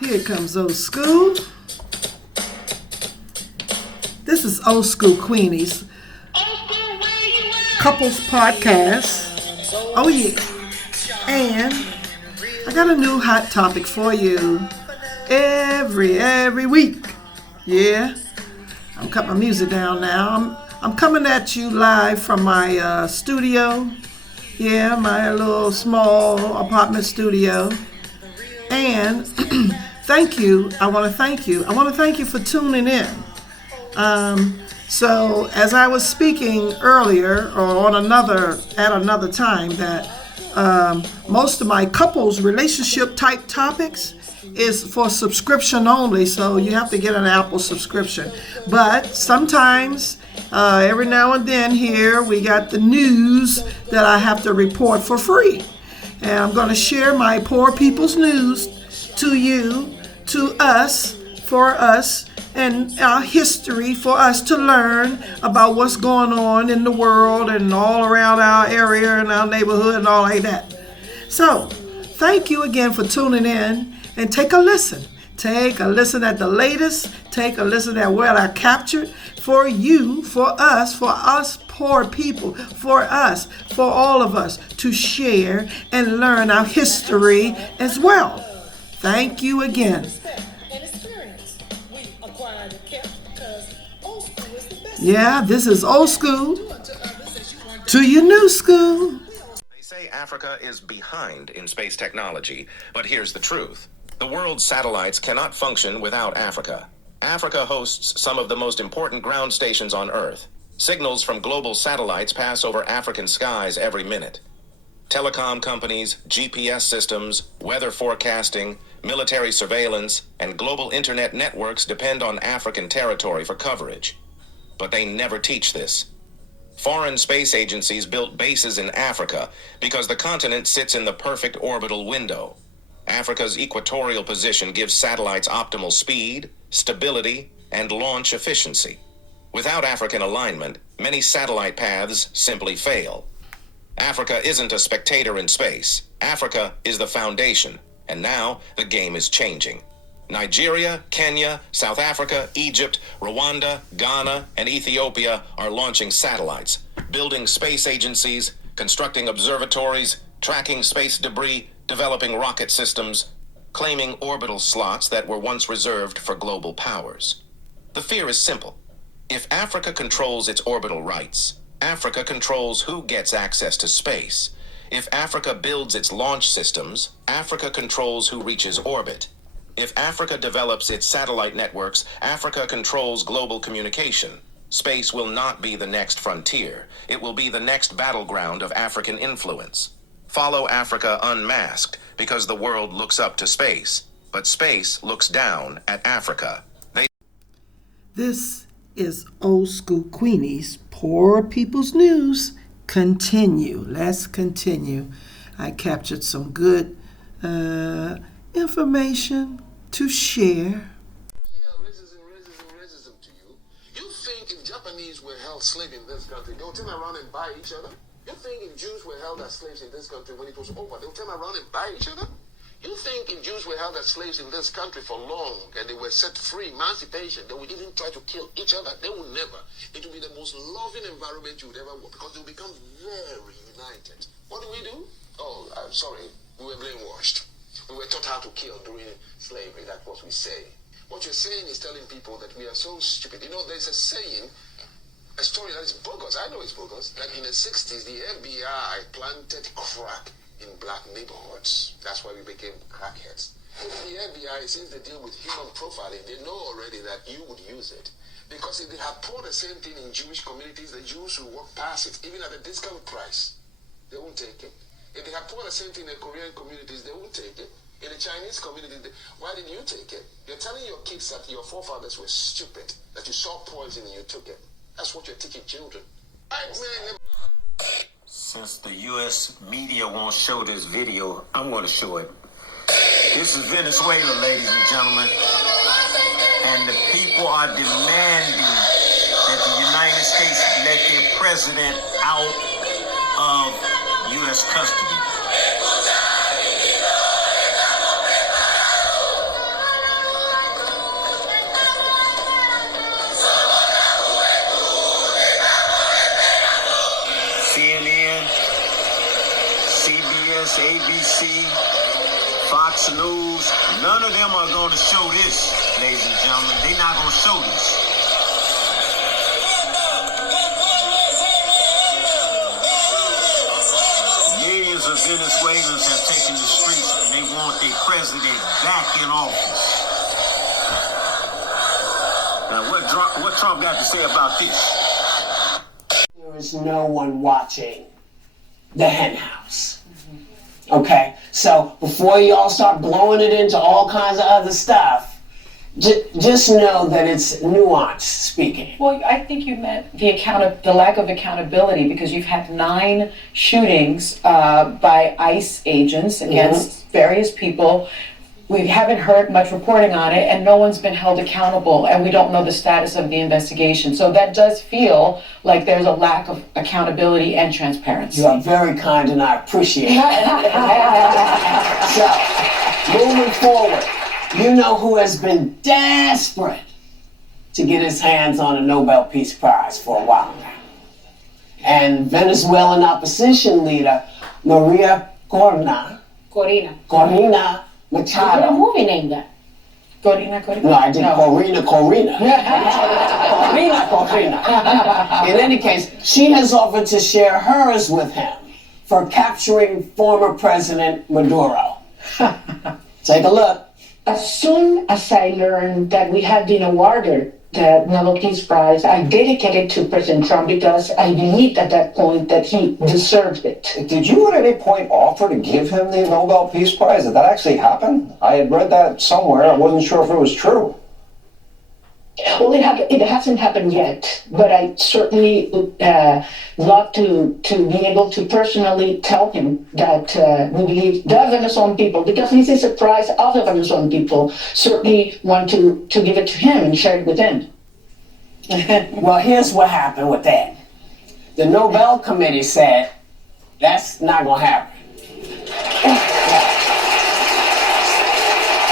Here comes old school. This is Old School Queenies Couples Podcast. Oh yeah. And I got a new hot topic for you every week. Yeah. I'm cutting my music down now. I'm coming at you live from my studio. Yeah, my little small apartment studio. And thank you. I want to thank you. I want to thank you for tuning in. So as I was speaking earlier, or at another time, that most of my couples relationship type topics is for subscription only. So you have to get an Apple subscription. But sometimes, every now and then here, we got the news that I have to report for free. And I'm going to share my poor people's news to you, to us, for us, and our history for us to learn about what's going on in the world and all around our area and our neighborhood and all like that. So, thank you again for tuning in, and take a listen. Take a listen at the latest. Take a listen at what I captured for you, for us poor people, for us, for all of us to share and learn our history as well. Thank you again. Yeah, this is old school to your new school. They say Africa is behind in space technology, but here's the truth. The world's satellites cannot function without Africa. Africa hosts some of the most important ground stations on Earth. Signals from global satellites pass over African skies every minute. Telecom companies, GPS systems, weather forecasting, military surveillance, and global internet networks depend on African territory for coverage. But they never teach this. Foreign space agencies built bases in Africa because the continent sits in the perfect orbital window. Africa's equatorial position gives satellites optimal speed, stability, and launch efficiency. Without African alignment, many satellite paths simply fail. Africa isn't a spectator in space. Africa is the foundation, and now the game is changing. Nigeria, Kenya, South Africa, Egypt, Rwanda, Ghana, and Ethiopia are launching satellites, building space agencies, constructing observatories, tracking space debris, developing rocket systems, claiming orbital slots that were once reserved for global powers. The fear is simple. If Africa controls its orbital rights, Africa controls who gets access to space. If Africa builds its launch systems, Africa controls who reaches orbit. If Africa develops its satellite networks, Africa controls global communication. Space will not be the next frontier. It will be the next battleground of African influence. Follow Africa unmasked, because the world looks up to space, but space looks down at Africa. This is Old School Queenies, Poor People's News. Continue. Let's continue. I captured some good information to share. Racism to you. You think if Japanese were held slave in this country, they'll turn around and buy each other? You think if Jews were held as slaves in this country when it was over, they'll turn around and buy each other? You think if Jews were held as slaves in this country for long and they were set free, emancipation, they would even try to kill each other? They would never. It would be the most loving environment you would ever want, because they will become very united. What do? Oh, I'm sorry. We were brainwashed. We were taught how to kill during slavery. That's what we say. What you're saying is telling people that we are so stupid. You know, there's a saying, a story that is bogus. I know it's bogus. That in the 60s, the FBI planted crack in black neighborhoods. That's why we became crackheads. The FBI, since they deal with human profiling, they know already that you would use it. Because if they had poured the same thing in Jewish communities, the Jews will walk past it, even at a discount price. They won't take it. If they had poured the same thing in the Korean communities, they won't take it. In the Chinese community, why didn't you take it? You're telling your kids that your forefathers were stupid, that you saw poison and you took it. That's what you're teaching children. Since the U.S. media won't show this video, I'm going to show it. This is Venezuela, ladies and gentlemen. And the people are demanding that the United States let their president out of U.S. custody. ABC, Fox News, none of them are going to show this, ladies and gentlemen. They're not going to show this. Millions of Venezuelans have taken the streets and they want their president back in office. Now, what Trump got to say about this? There is no one watching the hen house. Okay, so before you all start blowing it into all kinds of other stuff, just know that it's nuanced speaking. Well, I think you meant the lack of accountability, because you've had 9 shootings by ICE agents against various people. We haven't heard much reporting on it, and no one's been held accountable, and we don't know the status of the investigation. So that does feel like there's a lack of accountability and transparency. You are very kind, and I appreciate it. So, moving forward, you know who has been desperate to get his hands on a Nobel Peace Prize for a while now. And Venezuelan opposition leader Maria Corina Machado. There's a movie named that. Corina. No, I did Corina. Corina. In any case, she has offered to share hers with him for capturing former President Maduro. Take a look. As soon as I learned that we had been awarded the Nobel Peace Prize, I dedicated to President Trump because I believed at that point that he deserved it. Did you at any point offer to give him the Nobel Peace Prize? Did that actually happen? I had read that somewhere. I wasn't sure if it was true. Well, it hasn't happened yet, but I certainly would love to be able to personally tell him that we believe the Venezuelan people, because this is a prize of the Venezuelan people, certainly want to give it to him and share it with them. Well, here's what happened with that. The Nobel Committee said, that's not going to happen.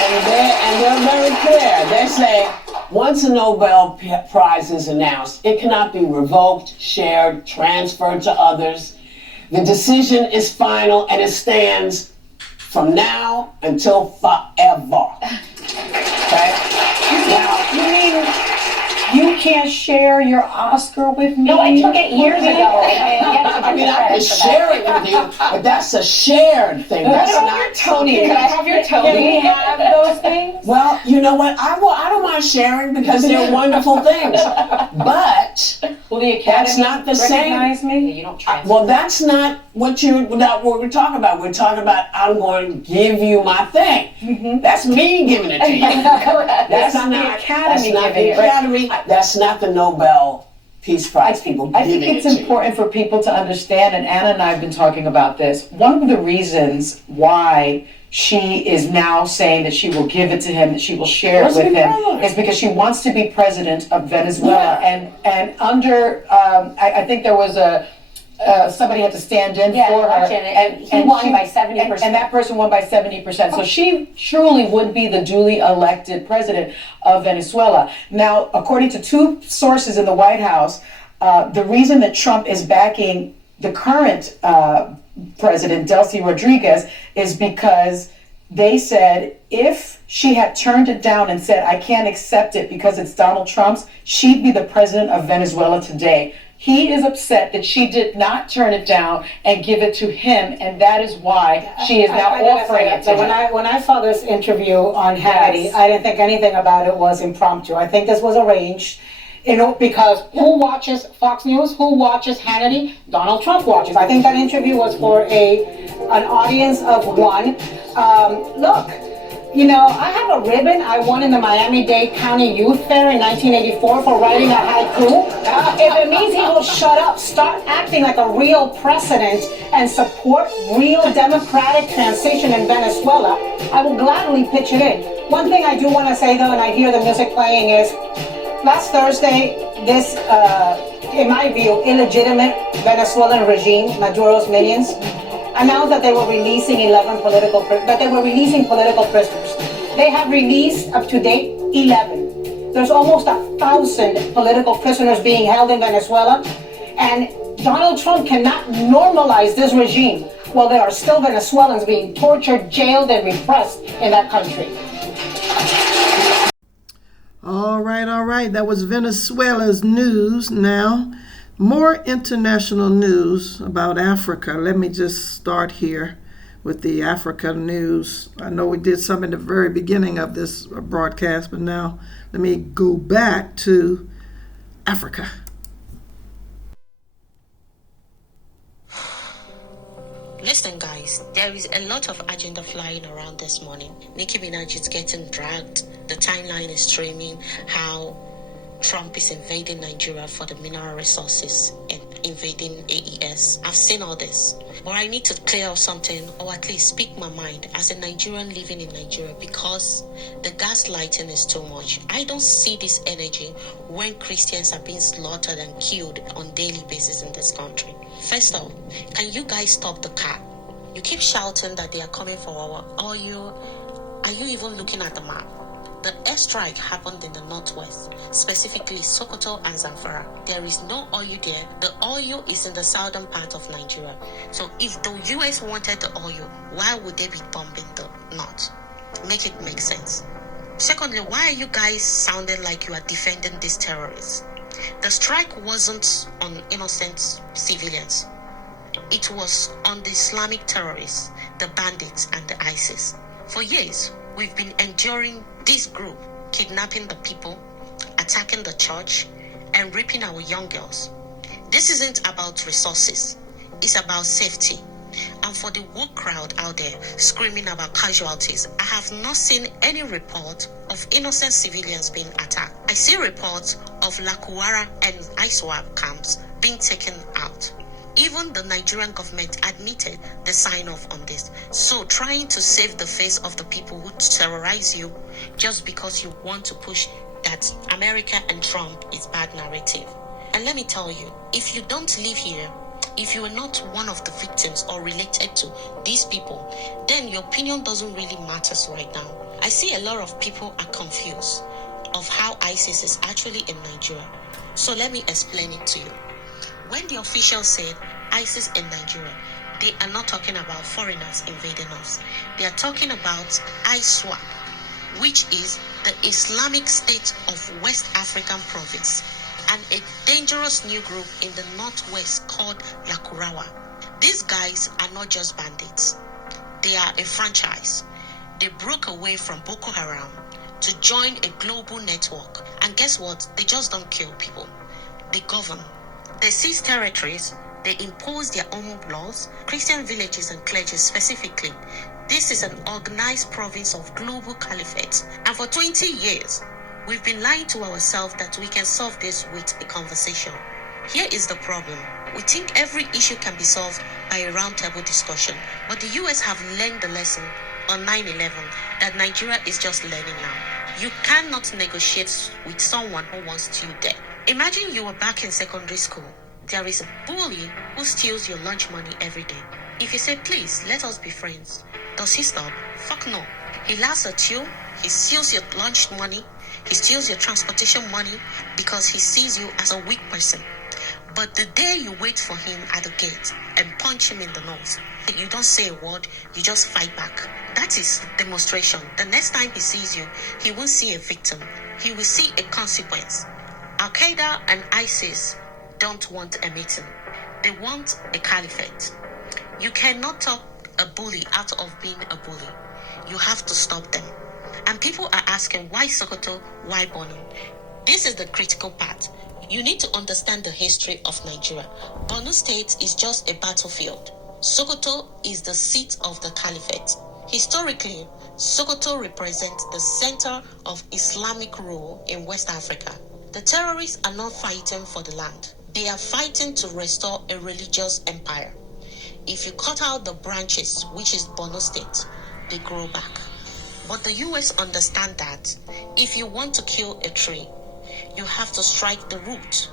And they're very clear. They say, once a Nobel Prize is announced, it cannot be revoked, shared, transferred to others. The decision is final and it stands from now until forever. Okay? Now, you mean you can't share your Oscar with me? No, I took it years ago. I mean, I can share it with you, but that's a shared thing. That's not Tony. Can I have your Tony? Can we have those things? Well, you know what? I don't mind sharing because they're wonderful things. But will the Academy that's not the recognize same. me? You don't try. Well, that's not what we're talking about. We're talking about I'm going to give you my thing. That's me giving it to you. That's not the Academy. That's not the Academy. That's not the Nobel Peace Prize people giving it to you. I think it's important for people to understand, and Anna and I have been talking about this. One of the reasons why she is now saying that she will give it to him, that she will share it with him, is because she wants to be president of Venezuela. Yeah. And under, I think there was somebody had to stand in for her, and he won by 70%. and that person won by 70%. So she truly would be the duly elected president of Venezuela. Now, according to 2 sources in the White House, the reason that Trump is backing the current president, Delcy Rodriguez, is because they said if she had turned it down and said, I can't accept it because it's Donald Trump's, she'd be the president of Venezuela today. He is upset that she did not turn it down and give it to him, and that is why she is now offering it to him. When I saw this interview on Hannity, Yes. I didn't think anything about it was impromptu. I think this was arranged, because who watches Fox News? Who watches Hannity? Donald Trump watches. I think that interview was for an audience of 1. Look. I have a ribbon I won in the Miami-Dade County Youth Fair in 1984 for writing a haiku. If it means he will shut up, start acting like a real president, and support real democratic transition in Venezuela, I will gladly pitch it in. One thing I do want to say, though, and I hear the music playing, is last Thursday, this, in my view, illegitimate Venezuelan regime, Maduro's minions, announced that they were releasing political prisoners. They have released, up to date, 11. There's almost 1,000 political prisoners being held in Venezuela, and Donald Trump cannot normalize this regime. while there are still Venezuelans being tortured, jailed, and repressed in that country. All right. That was Venezuela's news. Now, more international news about Africa. Let me just start here with the Africa news. I know we did some in the very beginning of this broadcast, but now let me go back to Africa. Listen, guys, there is a lot of agenda flying around this morning. Nicki Minaj is getting dragged. The timeline is streaming how Trump is invading Nigeria for the mineral resources and invading AES. I've seen all this. But I need to clear up something, or at least speak my mind as a Nigerian living in Nigeria, because the gaslighting is too much. I don't see this energy when Christians are being slaughtered and killed on daily basis in this country. First off, can you guys stop the car? You keep shouting that they are coming for our oil. Are you even looking at the map? The airstrike happened in the northwest, specifically Sokoto and Zamfara. There is no oil there. The oil is in the southern part of Nigeria. So if the US wanted the oil, why would they be bombing the north? Make it make sense. Secondly, why are you guys sounding like you are defending these terrorists? The strike wasn't on innocent civilians. It was on the Islamic terrorists, the bandits, and the ISIS. For years, we've been enduring this group kidnapping the people, attacking the church, and raping our young girls. This isn't about resources. It's about safety. And for the woke crowd out there screaming about casualties, I have not seen any report of innocent civilians being attacked. I see reports of Lakuara and ISWAP camps being taken out. Even the Nigerian government admitted the sign-off on this. So trying to save the face of the people who terrorize you just because you want to push that America and Trump is bad narrative. And let me tell you, if you don't live here, if you are not one of the victims or related to these people, then your opinion doesn't really matter right now. I see a lot of people are confused of how ISIS is actually in Nigeria. So let me explain it to you. When the officials said ISIS in Nigeria, they are not talking about foreigners invading us. They are talking about ISWAP, which is the Islamic State of West African Province, and a dangerous new group in the northwest called Lakurawa. These guys are not just bandits. They are a franchise. They broke away from Boko Haram to join a global network. And guess what? They just don't kill people. They govern. They seize territories. They impose their own laws. Christian villages and clergy specifically. This is an organized province of global caliphate. And for 20 years, we've been lying to ourselves that we can solve this with a conversation. Here is the problem. We think every issue can be solved by a roundtable discussion, but the US have learned the lesson on 9/11 that Nigeria is just learning now. You cannot negotiate with someone who wants you dead. Imagine you were back in secondary school. There is a bully who steals your lunch money every day. If you say, please, let us be friends, does he stop? Fuck no. He laughs at you, he steals your lunch money, he steals your transportation money because he sees you as a weak person. But the day you wait for him at the gate and punch him in the nose, you don't say a word, you just fight back. That is demonstration. The next time he sees you, he won't see a victim. He will see a consequence. Al-Qaeda and ISIS don't want a meeting. They want a caliphate. You cannot talk a bully out of being a bully. You have to stop them. And people are asking, why Sokoto, why Borno? This is the critical part. You need to understand the history of Nigeria. Borno State is just a battlefield. Sokoto is the seat of the caliphate. Historically, Sokoto represents the center of Islamic rule in West Africa. The terrorists are not fighting for the land. They are fighting to restore a religious empire. If you cut out the branches, which is Borno State, they grow back. But the US understand that if you want to kill a tree, you have to strike the root,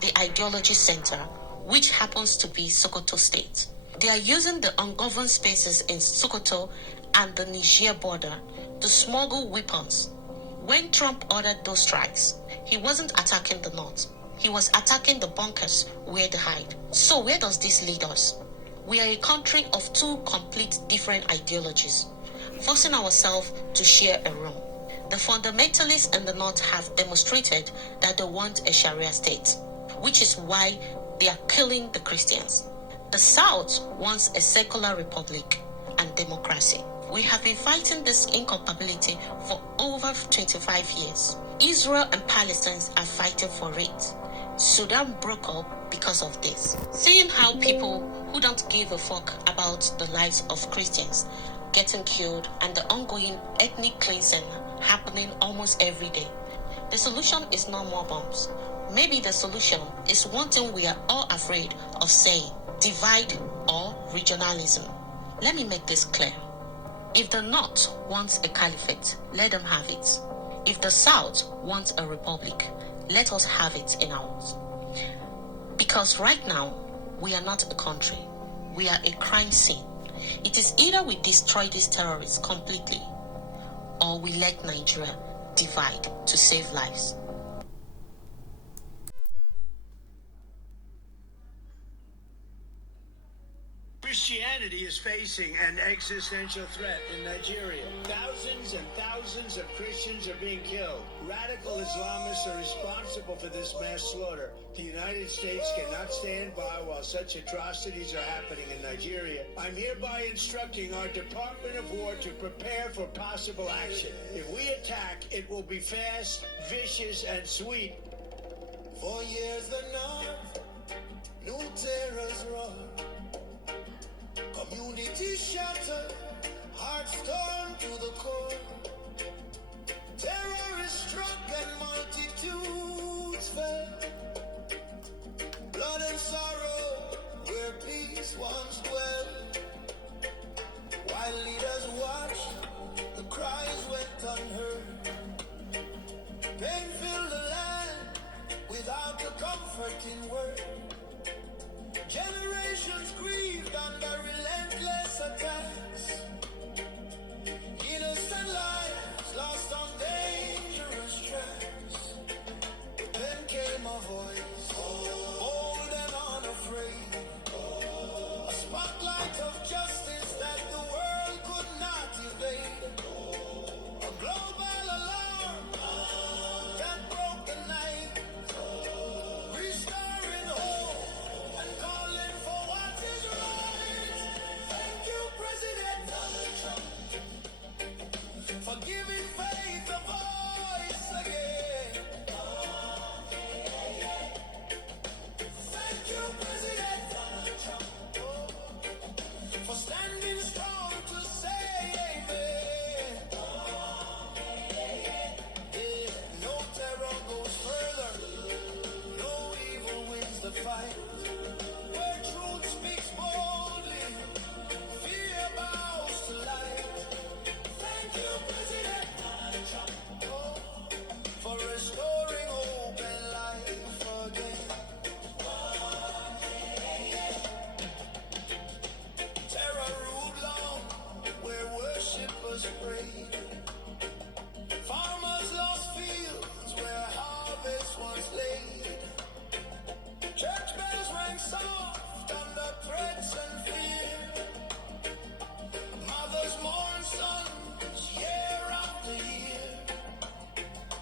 the ideology center, which happens to be Sokoto State. They are using the ungoverned spaces in Sokoto and the Niger border to smuggle weapons. When Trump ordered those strikes, he wasn't attacking the north. He was attacking the bunkers where they hide. So where does this lead us? We are a country of two complete different ideologies, forcing ourselves to share a room. The fundamentalists in the north have demonstrated that they want a Sharia state, which is why they are killing the Christians. The south wants a secular republic and democracy. We have been fighting this incompatibility for over 25 years. Israel and Palestine are fighting for it. Sudan broke up because of this. Seeing how people who don't give a fuck about the lives of Christians getting killed and the ongoing ethnic cleansing happening almost every day. The solution is not more bombs. Maybe the solution is one thing we are all afraid of saying: divide or regionalism. Let me make this clear. If the North wants a caliphate, let them have it. If the South wants a republic, let us have it in ours. Because right now, we are not a country. We are a crime scene. It is either we destroy these terrorists completely, or we let Nigeria divide to save lives. Christianity is facing an existential threat in Nigeria. Thousands and thousands of Christians are being killed. Radical Islamists are responsible for this mass slaughter. The United States cannot stand by while such atrocities are happening in Nigeria. I'm hereby instructing our Department of War to prepare for possible action. If we attack, it will be fast, vicious, and sweet. For years the North, new terrors roar. Community shattered, hearts torn to the core. Terrorists struck and multitudes fell. Blood and sorrow where peace once dwelled. While leaders watched, the cries went unheard. Pain filled the land without a comforting word. Generations grieved under relentless attacks. Innocent lives lost on dangerous tracks. Then came a voice, bold and unafraid. A spotlight of justice that the world could not evade. A global alarm that broke the night. Restoring hope. Calling for what is right. Thank you, President Donald Trump, for giving faith a voice again. Thank you, President Donald Trump, for standing strong to say amen. Yeah, no terror goes further. No evil wins the fight. Where truth speaks boldly, fear bows to light. Thank you, President Donald Trump, for restoring hope and life again. Terror ruled long where worshippers prayed. Farmers lost fields where harvest once laid. Church bells rang soft under threats and fear. Mothers mourn sons year after year.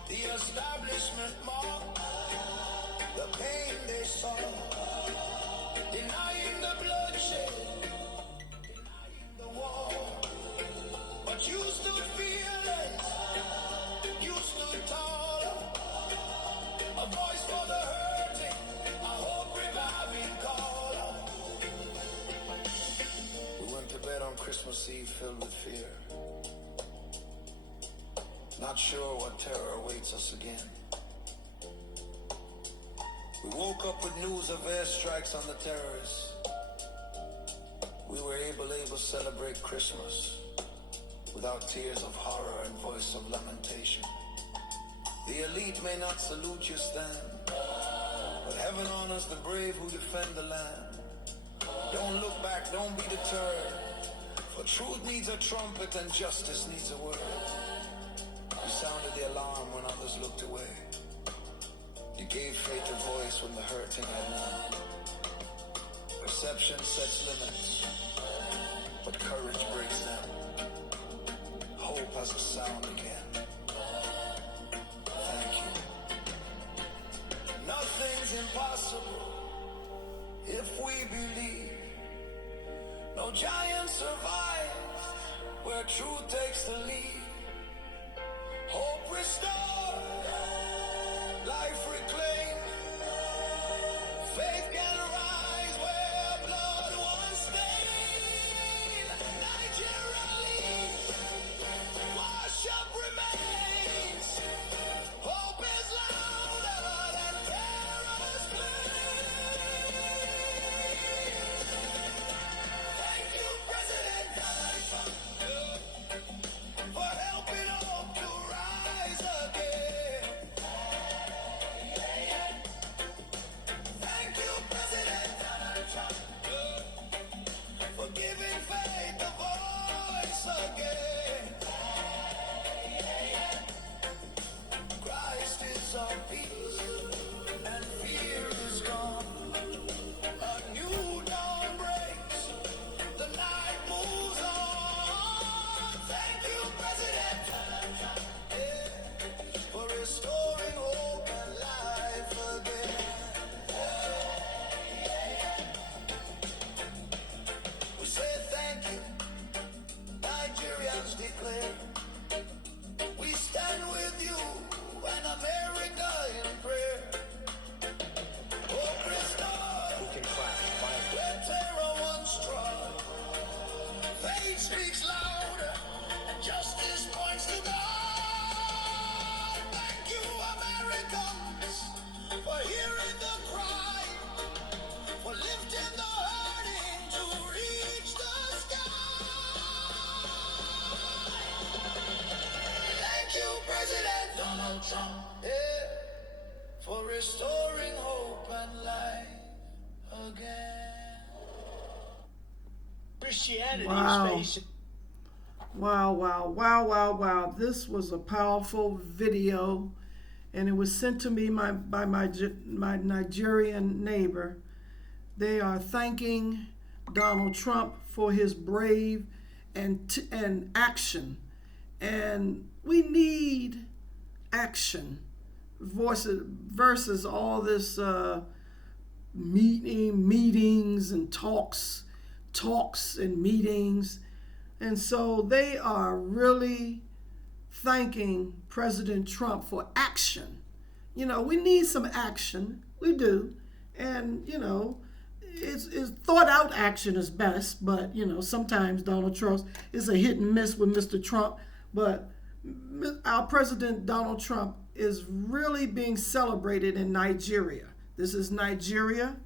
The establishment mocked the pain they saw, denying the bloodshed, denying the war. But you stood fearless, you stood tall, a voice for the hurting, a hope reviving call. We went to bed on Christmas Eve filled with fear, not sure what terror awaits us again. We woke up with news of airstrikes on the terrorists. We were able to celebrate Christmas without tears of horror and voice of lamentation. The elite may not salute your stand, but heaven honors the brave who defend the land. Don't look back, don't be deterred, for truth needs a trumpet and justice needs a word. You sounded the alarm when others looked away. You gave faith a voice when the hurting had none. We're Deception sets limits, but courage breaks them. Hope has a sound again. Thank you. Nothing's impossible if we believe. No giant survives where truth takes the lead. Hope restored, life reclaimed. Faith can rise where blood once stained. Nigeria leads, wash up remains. Hope is louder than terror's flame. Thank you, President Donald Trump, for helping hope to rise again. Thank you, President Donald Trump, for giving faith a voice again. Christ is our peace, and fear is gone. A new dawn breaks, the night moves on. Thank you, President Donald Trump, for restoring hope and life again. We say thank you, Nigerians declare. We stand with you and America in prayer. Hope restored, where terror once trod. Faith speaks louder, and justice points to God. Thank you, Americans, for hearing the cry, for lifting the hurting to reach the sky. Thank you, President Donald Trump, for restoring hope and life again. Christianity Wow. is facing. Wow. This was a powerful video, and it was sent to me by my Nigerian neighbor. They are thanking Donald Trump for his brave and action. And we need action versus all this meetings and talks and meetings. And so they are really thanking President Trump for action. You know, we need some action. We do. And, you know, it's thought out action is best, but, you know, sometimes Donald Trump is a hit and miss with Mr. Trump. But our President Donald Trump is really being celebrated in Nigeria. This is Nigeria.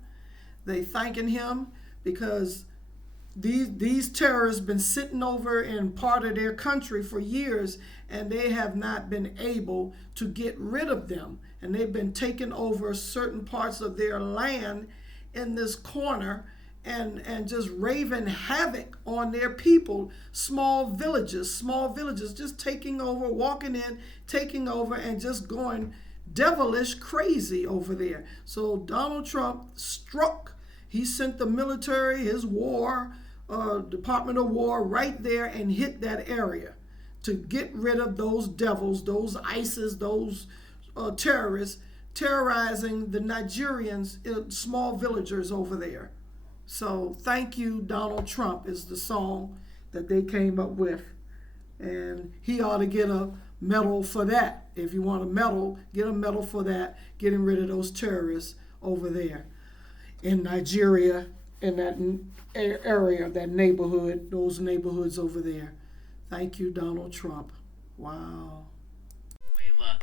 They thanking him because these terrorists been sitting over in part of their country for years, and they have not been able to get rid of them. And they've been taking over certain parts of their land in this corner and just raving havoc on their people, small villages, just taking over, walking in, taking over, and just going devilish crazy over there. So Donald Trump he sent the military, his Department of War right there and hit that area to get rid of those devils, those ISIS, those terrorists terrorizing the Nigerians, small villagers over there. So thank you, Donald Trump is the song that they came up with. And he ought to get a medal for that. If you want a medal, get a medal for that, getting rid of those terrorists over there in Nigeria, in that area, that neighborhood, those neighborhoods over there. Thank you, Donald Trump. Wow.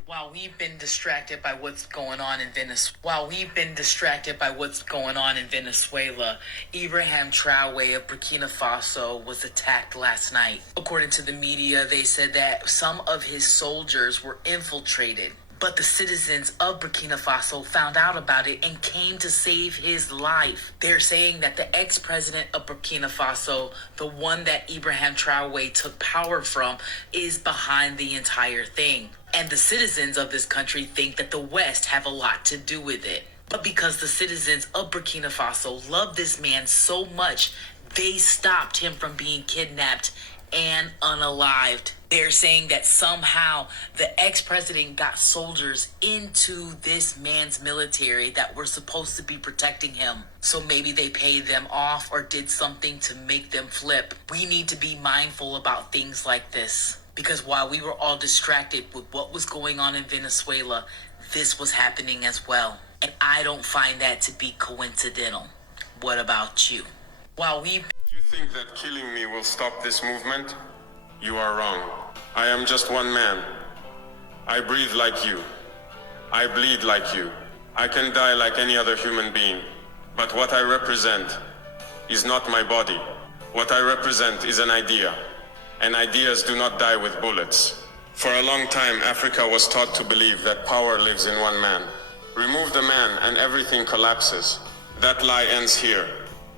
While we've been distracted by what's going on in Venezuela, Ibrahim Traoré of Burkina Faso was attacked last night. According to the media, they said that some of his soldiers were infiltrated, but the citizens of Burkina Faso found out about it and came to save his life. They're saying that the ex-president of Burkina Faso, the one that Ibrahim Traoré took power from, is behind the entire thing. And the citizens of this country think that the West have a lot to do with it. but because the citizens of Burkina Faso love this man so much, they stopped him from being kidnapped and unalived. They're saying that somehow the ex-president got soldiers into this man's military that were supposed to be protecting him. So maybe they paid them off or did something to make them flip. We need to be mindful about things like this, because while we were all distracted with what was going on in Venezuela, this was happening as well. And I don't find that to be coincidental. What about you? While we... You think that killing me will stop this movement? You are wrong. I am just one man. I breathe like you. I bleed like you. I can die like any other human being. But what I represent is not my body. What I represent is an idea. And ideas do not die with bullets. For a long time, Africa was taught to believe that power lives in one man. Remove the man and everything collapses. That lie ends here.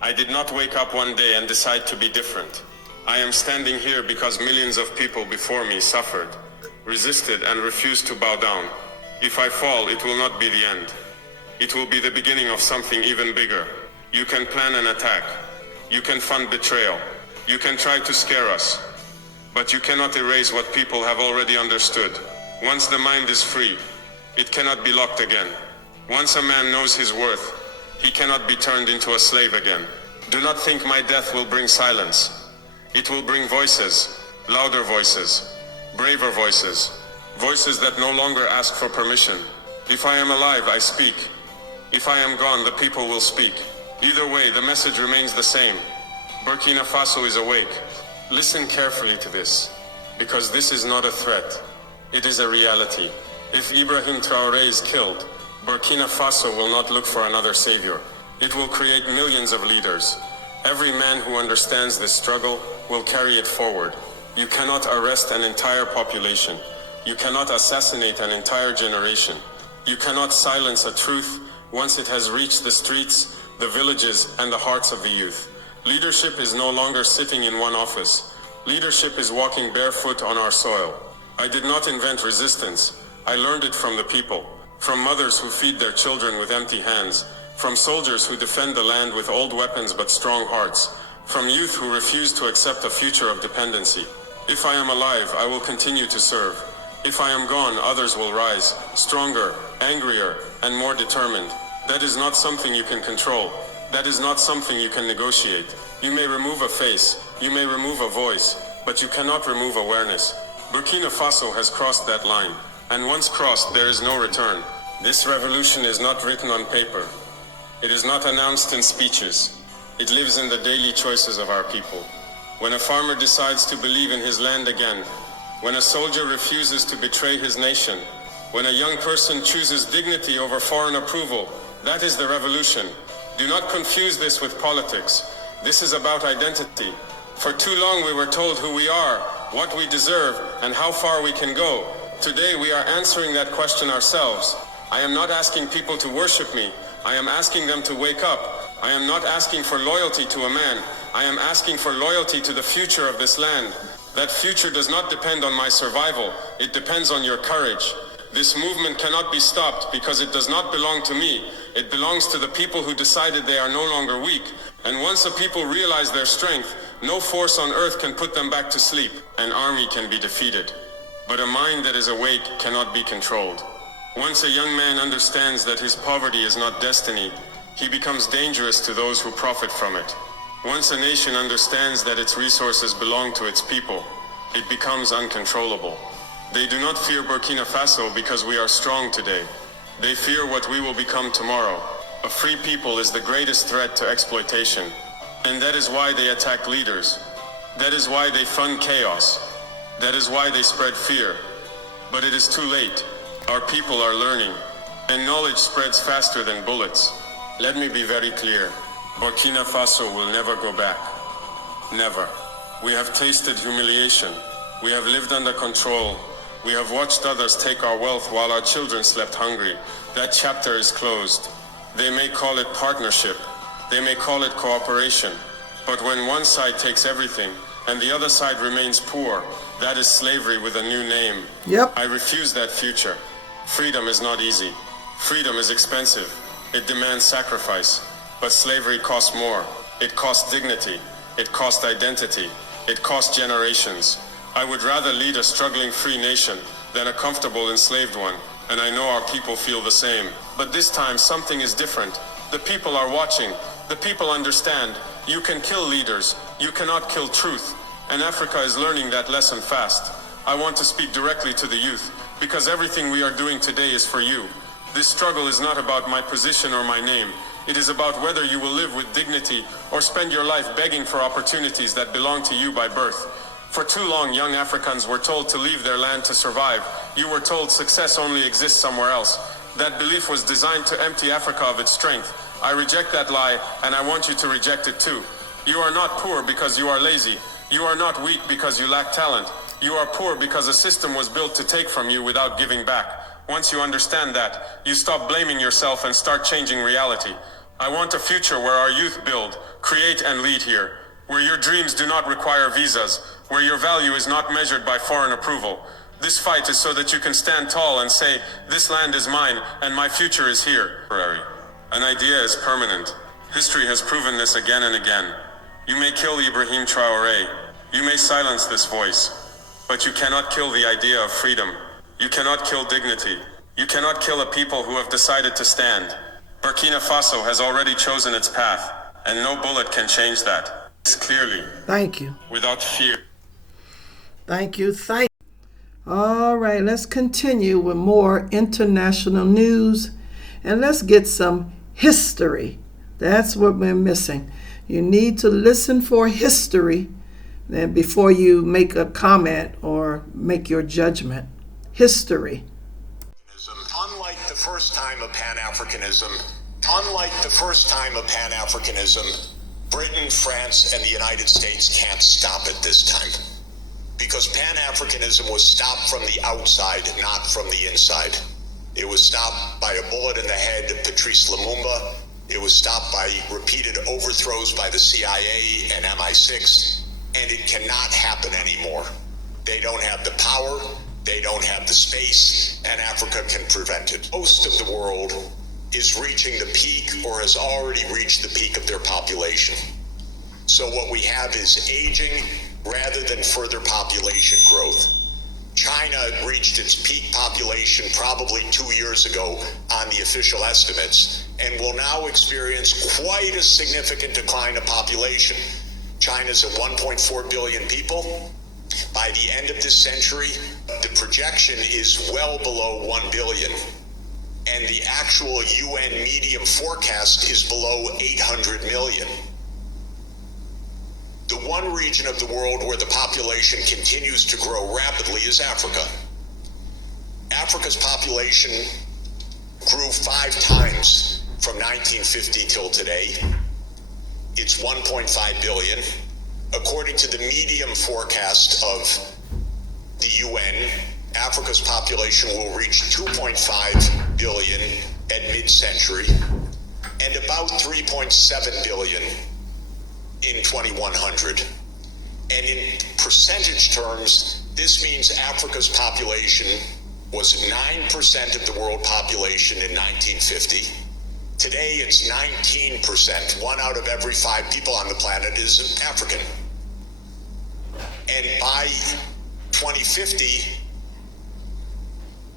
I did not wake up one day and decide to be different. I am standing here because millions of people before me suffered, resisted, and refused to bow down. If I fall, it will not be the end. It will be the beginning of something even bigger. You can plan an attack. You can fund betrayal. You can try to scare us. But you cannot erase what people have already understood. Once the mind is free, it cannot be locked again. Once a man knows his worth, he cannot be turned into a slave again. Do not think my death will bring silence. It will bring voices, louder voices, braver voices, voices that no longer ask for permission. If I am alive, I speak. If I am gone, the people will speak. Either way, the message remains the same. Burkina Faso is awake. Listen carefully to this, because this is not a threat. It is a reality. If Ibrahim Traoré is killed, Burkina Faso will not look for another savior. It will create millions of leaders. Every man who understands this struggle will carry it forward. You cannot arrest an entire population. You cannot assassinate an entire generation. You cannot silence a truth once it has reached the streets, the villages, and the hearts of the youth. Leadership is no longer sitting in one office. Leadership is walking barefoot on our soil. I did not invent resistance. I learned it from the people, from mothers who feed their children with empty hands, from soldiers who defend the land with old weapons but strong hearts, from youth who refuse to accept a future of dependency. If I am alive, I will continue to serve. If I am gone, others will rise, stronger, angrier, and more determined. That is not something you can control. That is not something you can negotiate. You may remove a face, you may remove a voice, but you cannot remove awareness. Burkina Faso has crossed that line, and once crossed, there is no return. This revolution is not written on paper. It is not announced in speeches. It lives in the daily choices of our people. When a farmer decides to believe in his land again, when a soldier refuses to betray his nation, when a young person chooses dignity over foreign approval, that is the revolution. Do not confuse this with politics. This is about identity. For too long we were told who we are, what we deserve, and how far we can go. Today we are answering that question ourselves. I am not asking people to worship me. I am asking them to wake up. I am not asking for loyalty to a man. I am asking for loyalty to the future of this land. That future does not depend on my survival. It depends on your courage. This movement cannot be stopped because it does not belong to me. It belongs to the people who decided they are no longer weak. And once a people realize their strength, no force on earth can put them back to sleep. An army can be defeated, but a mind that is awake cannot be controlled. Once a young man understands that his poverty is not destiny, he becomes dangerous to those who profit from it. Once a nation understands that its resources belong to its people, it becomes uncontrollable. They do not fear Burkina Faso because we are strong today. They fear what we will become tomorrow. A free people is the greatest threat to exploitation. And that is why they attack leaders. That is why they fund chaos. That is why they spread fear. But it is too late. Our people are learning. And knowledge spreads faster than bullets. Let me be very clear. Burkina Faso will never go back. Never. We have tasted humiliation. We have lived under control. We have watched others take our wealth while our children slept hungry. That chapter is closed. They may call it partnership. They may call it cooperation. But when one side takes everything and the other side remains poor, that is slavery with a new name. Yep. I refuse that future. Freedom is not easy. Freedom is expensive. It demands sacrifice. But slavery costs more. It costs dignity. It costs identity. It costs generations. I would rather lead a struggling free nation than a comfortable enslaved one, and I know our people feel the same. But this time something is different. The people are watching. The people understand. You can kill leaders. You cannot kill truth. And Africa is learning that lesson fast. I want to speak directly to the youth, because everything we are doing today is for you. This struggle is not about my position or my name. It is about whether you will live with dignity or spend your life begging for opportunities that belong to you by birth. For too long, young Africans were told to leave their land to survive. You were told success only exists somewhere else. That belief was designed to empty Africa of its strength. I reject that lie, and I want you to reject it too. You are not poor because you are lazy. You are not weak because you lack talent. You are poor because a system was built to take from you without giving back. Once you understand that, you stop blaming yourself and start changing reality. I want a future where our youth build, create and lead here, where your dreams do not require visas, where your value is not measured by foreign approval. This fight is so that you can stand tall and say, this land is mine and my future is here. An idea is permanent. History has proven this again and again. You may kill Ibrahim Traoré, you may silence this voice, but you cannot kill the idea of freedom. You cannot kill dignity. You cannot kill a people who have decided to stand. Burkina Faso has already chosen its path, and no bullet can change that. It's clearly. Thank you. Without fear. Thank you. All right, let's continue with more international news, and let's get some history. That's what we're missing. You need to listen for history before you make a comment or make your judgment. History. Unlike the first time of Pan-Africanism, Britain, France, and the United States can't stop it this time. Because Pan-Africanism was stopped from the outside, not from the inside. It was stopped by a bullet in the head of Patrice Lumumba. It was stopped by repeated overthrows by the CIA and MI6, and it cannot happen anymore. They don't have the power, they don't have the space, and Africa can prevent it. Most of the world is reaching the peak or has already reached the peak of their population. So what we have is aging rather than further population growth. China reached its peak population probably 2 years ago on the official estimates and will now experience quite a significant decline of population. China's at 1.4 billion people. By the end of this century, the projection is well below 1 billion. And the actual UN medium forecast is below 800 million. The one region of the world where the population continues to grow rapidly is Africa. Africa's population grew 5 times from 1950 till today. It's 1.5 billion. According to the medium forecast of the UN, Africa's population will reach 2.5 billion at mid-century and about 3.7 billion in 2100. And in percentage terms, this means Africa's population was 9% of the world population in 1950. Today it's 19%. 1 out of every 5 people on the planet is African. And by 2050,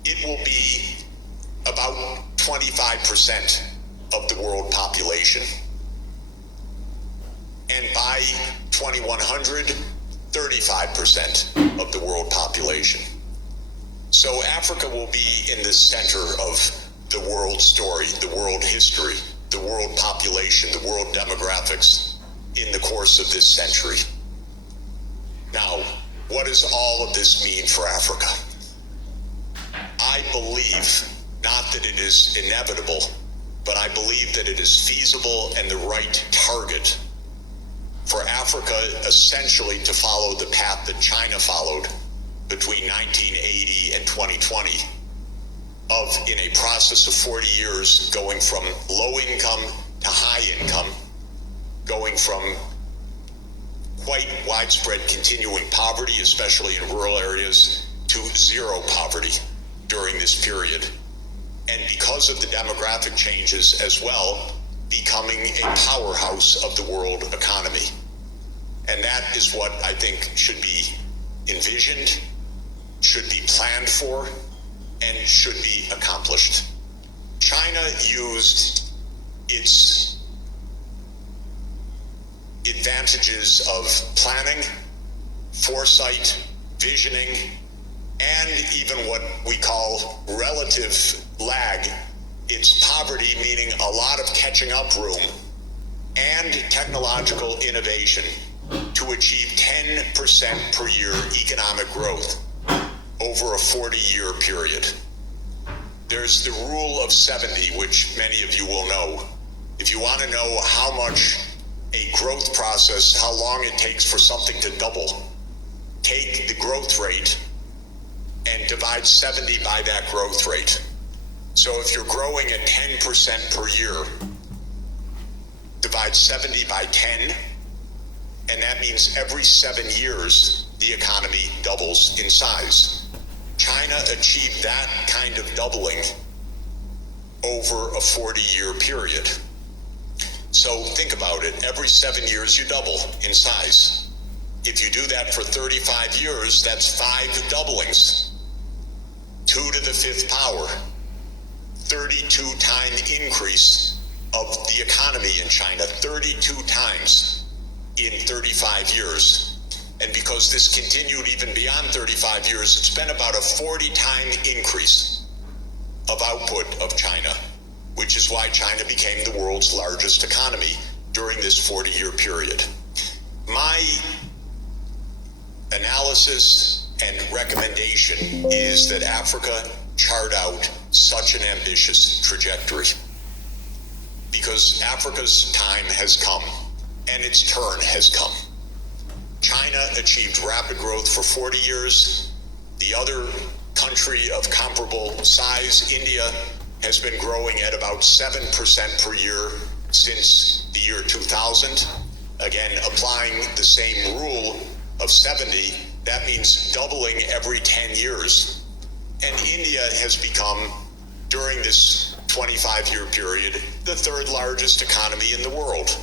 it will be about 25% of the world population. And by 2100, 35% of the world population. So Africa will be in the center of the world story, the world history, the world population, the world demographics in the course of this century. Now, what does all of this mean for Africa? I believe, not that it is inevitable, but I believe that it is feasible and the right target for Africa essentially to follow the path that China followed between 1980 and 2020 of, in a process of 40 years, going from low income to high income, going from quite widespread continuing poverty, especially in rural areas, to zero poverty during this period. and because of the demographic changes as well, becoming a powerhouse of the world economy. And that is what I think should be envisioned, should be planned for, and should be accomplished. China used its advantages of planning, foresight, visioning, and even what we call relative lag, its poverty, meaning a lot of catching up room, and technological innovation to achieve 10% per year economic growth over a 40-year period. There's the rule of 70, which many of you will know. If you want to know how much a growth process, how long it takes for something to double, take the growth rate and divide 70 by that growth rate. So if you're growing at 10% per year, divide 70 by 10, and that means every 7 years, the economy doubles in size. China achieved that kind of doubling over a 40-year period. So think about it. Every 7 years, you double in size. If you do that for 35 years, that's 5 doublings. 2 to the 5th power. 32-time increase of the economy in China. 32 times in 35 years. And because this continued even beyond 35 years, it's been about a 40-time increase of output of China, which is why China became the world's largest economy during this 40-year period. My analysis and recommendation is that Africa chart out such an ambitious trajectory, because Africa's time has come and its turn has come. China achieved rapid growth for 40 years. The other country of comparable size, India, has been growing at about 7% per year since the year 2000. Again, applying the same rule of 70, that means doubling every 10 years. And India has become, during this 25-year period, the 3rd largest economy in the world.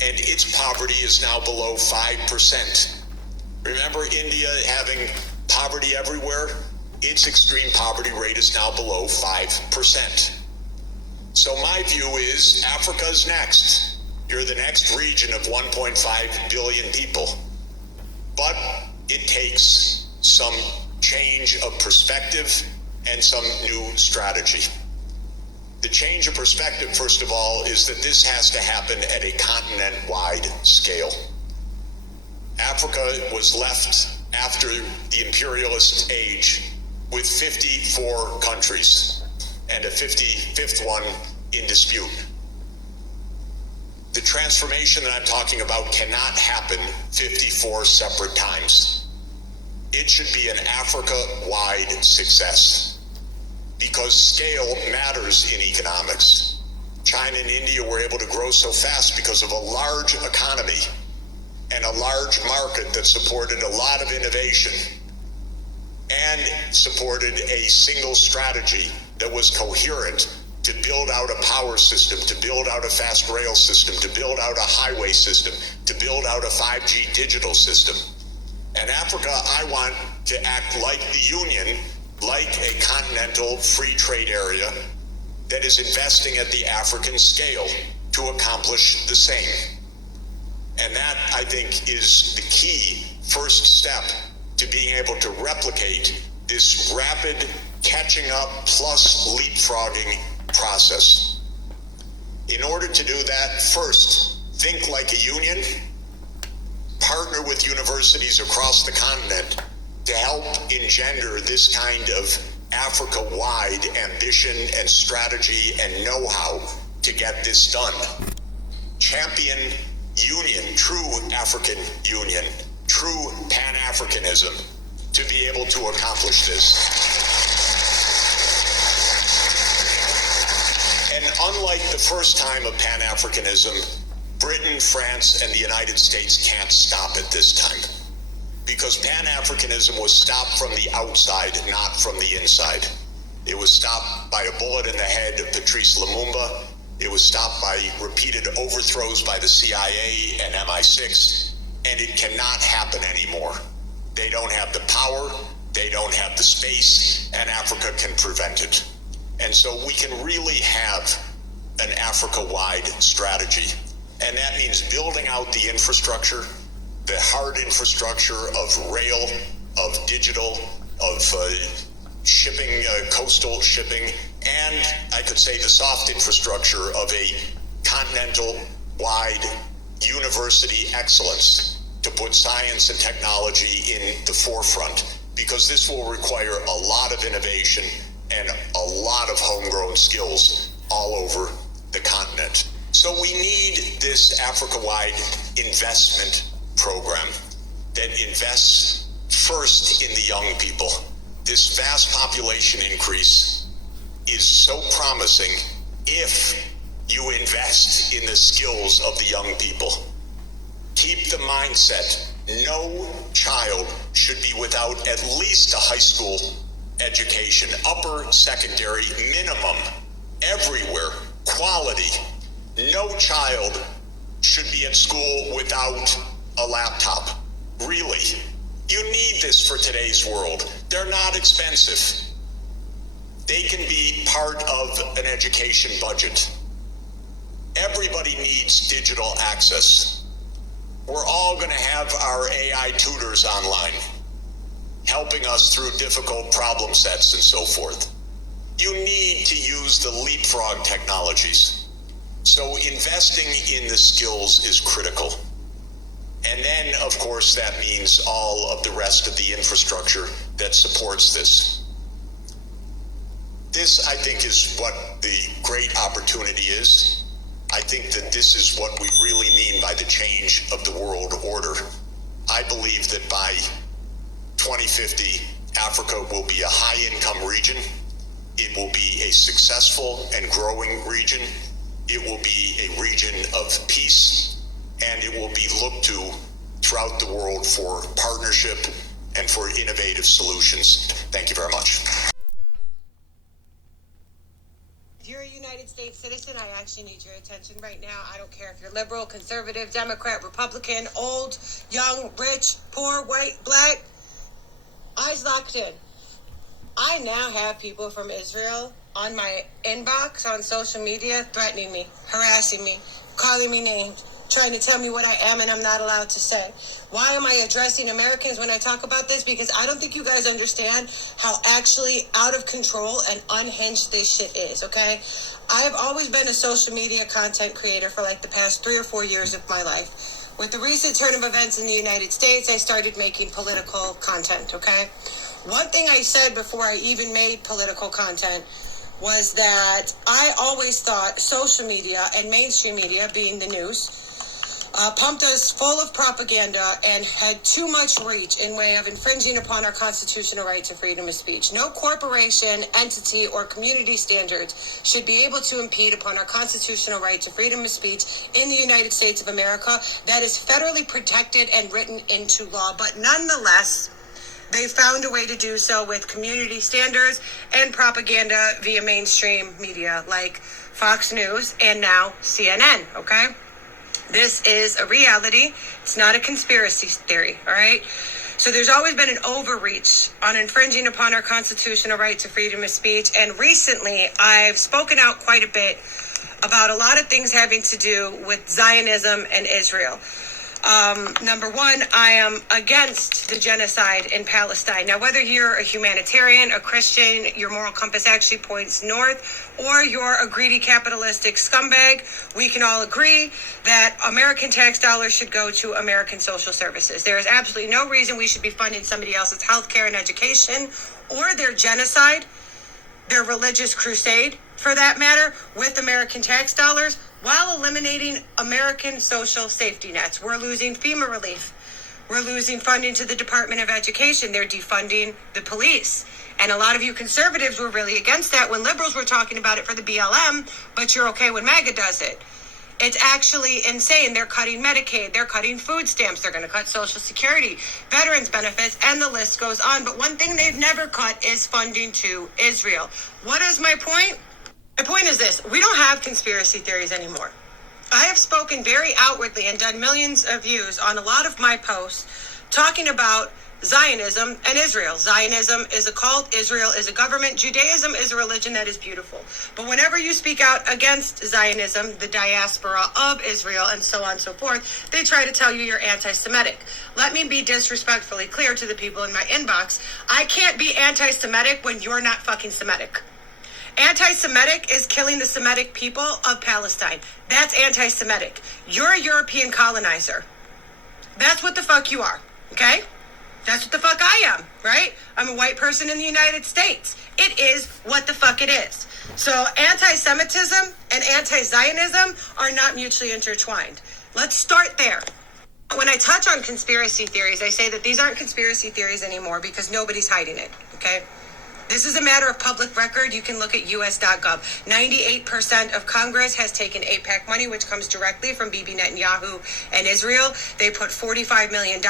And its poverty is now below 5%. Remember India having poverty everywhere? Its extreme poverty rate is now below 5%. So my view is Africa's next. You're the next region of 1.5 billion people. But it takes some change of perspective and some new strategy. The change of perspective, first of all, is that this has to happen at a continent-wide scale. Africa was left after the imperialist age with 54 countries and a 55th one in dispute. The transformation that I'm talking about cannot happen 54 separate times. It should be an Africa-wide success, because scale matters in economics. China and India were able to grow so fast because of a large economy and a large market that supported a lot of innovation and supported a single strategy that was coherent to build out a power system, to build out a fast rail system, to build out a highway system, to build out a 5G digital system. And Africa, I want to act like the Union, like a continental free trade area that is investing at the African scale to accomplish the same. And that, I think, is the key first step to being able to replicate this rapid catching up plus leapfrogging process. In order to do that, first, think like a union, partner with universities across the continent to help engender this kind of Africa-wide ambition and strategy and know-how to get this done. Champion union, true African union, true Pan-Africanism to be able to accomplish this. And unlike the first time of Pan-Africanism, Britain, France, and the United States can't stop it this time, because Pan-Africanism was stopped from the outside, not from the inside. It was stopped by a bullet in the head of Patrice Lumumba. It was stopped by repeated overthrows by the CIA and MI6, and it cannot happen anymore. They don't have the power, they don't have the space, and Africa can prevent it. And so we can really have an Africa-wide strategy. And that means building out the infrastructure, the hard infrastructure of rail, of digital, of shipping, coastal shipping, and I could say the soft infrastructure of a continental-wide university excellence to put science and technology in the forefront, because this will require a lot of innovation and a lot of homegrown skills all over the continent. So we need this Africa-wide investment program that invests first in the young people. This vast population increase is so promising if you invest in the skills of the young people. Keep the mindset, no child should be without at least a high school education, upper secondary minimum, everywhere, quality. No child should be at school without a laptop. Really. You need this for today's world. They're not expensive. They can be part of an education budget. Everybody needs digital access. We're all going to have our AI tutors online, helping us through difficult problem sets and so forth. You need to use the leapfrog technologies. So investing in the skills is critical. And then, of course, that means all of the rest of the infrastructure that supports this. This, I think, is what the great opportunity is. I think that this is what we really mean by the change of the world order. I believe that by 2050, Africa will be a high-income region. It will be a successful and growing region. It will be a region of peace, and it will be looked to throughout the world for partnership and for innovative solutions. Thank you very much. If you're a United States citizen, I actually need your attention right now. I don't care if you're liberal, conservative, Democrat, Republican, old, young, rich, poor, white, black. Eyes locked in. I now have people from Israel on my inbox on social media threatening me, harassing me, calling me names, trying to tell me what I am and I'm not allowed to say. Why am I addressing Americans when I talk about this? Because I don't think you guys understand how actually out of control and unhinged this shit is, okay? I've always been a social media content creator for like the past 3 or 4 years of my life. With the recent turn of events in the United States, I started making political content, okay? One thing I said before I even made political content was that I always thought social media and mainstream media, being the news, pumped us full of propaganda and had too much reach in way of infringing upon our constitutional right to freedom of speech. No corporation, entity, or community standards should be able to impede upon our constitutional right to freedom of speech in the United States of America that is federally protected and written into law. But nonetheless, they found a way to do so with community standards and propaganda via mainstream media like Fox News and now CNN, okay? This is a reality. It's not a conspiracy theory, all right? So there's always been an overreach on infringing upon our constitutional right to freedom of speech. And recently, I've spoken out quite a bit about a lot of things having to do with Zionism and Israel. Number one, I am against the genocide in Palestine. Now, whether you're a humanitarian, a Christian, your moral compass actually points north, or you're a greedy capitalistic scumbag, we can all agree that American tax dollars should go to American social services. There is absolutely no reason we should be funding somebody else's healthcare and education, or their genocide, their religious crusade, for that matter, with American tax dollars, while eliminating American social safety nets. We're losing FEMA relief. We're losing funding to the Department of Education. They're defunding the police. And a lot of you conservatives were really against that when liberals were talking about it for the BLM, but you're okay when MAGA does it. It's actually insane. They're cutting Medicaid. They're cutting food stamps. They're going to cut Social Security, veterans benefits, and the list goes on. But one thing they've never cut is funding to Israel. What is my point? My point is this. We don't have conspiracy theories anymore. I have spoken very outwardly and done millions of views on a lot of my posts talking about Zionism and Israel. Zionism is a cult. Israel is a government. Judaism is a religion that is beautiful. But whenever you speak out against Zionism, the diaspora of Israel, and so on and so forth, they try to tell you you're anti-Semitic. Let me be disrespectfully clear to the people in my inbox. I can't be anti-Semitic when you're not fucking Semitic. Anti-Semitic is killing the Semitic people of Palestine. That's anti-Semitic. You're a European colonizer. That's what the fuck you are, okay? That's what the fuck I am, right? I'm a white person in the United States. It is what the fuck it is. So anti-Semitism and anti-Zionism are not mutually intertwined. Let's start there. When I touch on conspiracy theories, I say that these aren't conspiracy theories anymore because nobody's hiding it, okay? This is a matter of public record. You can look at us.gov. 98% of Congress has taken AIPAC money, which comes directly from Bibi Netanyahu and Israel. They put $45 million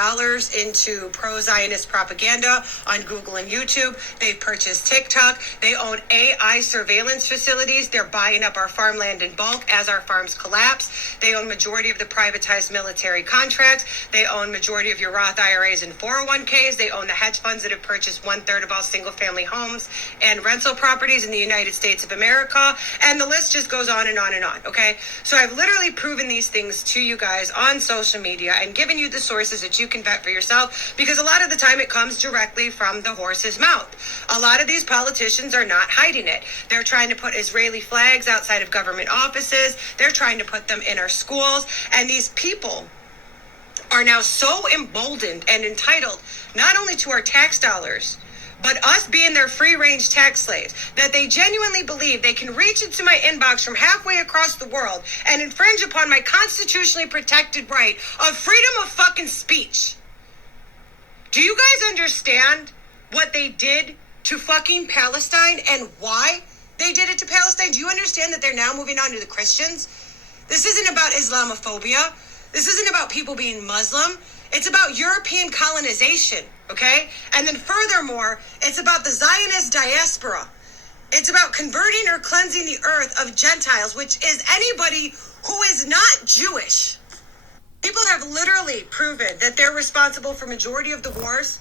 into pro-Zionist propaganda on Google and YouTube. They've purchased TikTok. They own AI surveillance facilities. They're buying up our farmland in bulk as our farms collapse. They own majority of the privatized military contracts. They own majority of your Roth IRAs and 401ks. They own the hedge funds that have purchased 1/3 of all single-family homes and rental properties in the United States of America, and the list just goes on and on and on, okay? So I've literally proven these things to you guys on social media and given you the sources that you can vet for yourself, because a lot of the time it comes directly from the horse's mouth. A lot of these politicians are not hiding it. They're trying to put Israeli flags outside of government offices. They're trying to put them in our schools, and these people are now so emboldened and entitled not only to our tax dollars, but us being their free-range tax slaves, that they genuinely believe they can reach into my inbox from halfway across the world and infringe upon my constitutionally protected right of freedom of fucking speech. Do you guys understand what they did to fucking Palestine and why they did it to Palestine? Do you understand that they're now moving on to the Christians? This isn't about Islamophobia. This isn't about people being Muslim. It's about European colonization, okay? And then furthermore, it's about the Zionist diaspora. It's about converting or cleansing the earth of Gentiles, which is anybody who is not Jewish. People have literally proven that they're responsible for majority of the wars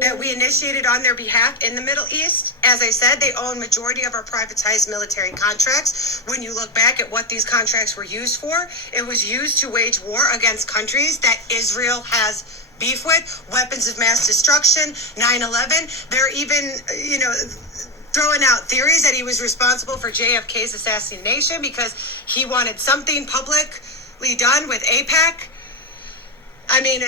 that we initiated on their behalf in the Middle East. As I said, they own majority of our privatized military contracts. When you look back at what these contracts were used for, it was used to wage war against countries that Israel has beef with, weapons of mass destruction, 9/11. They're even, throwing out theories that he was responsible for JFK's assassination because he wanted something publicly done with AIPAC. I mean,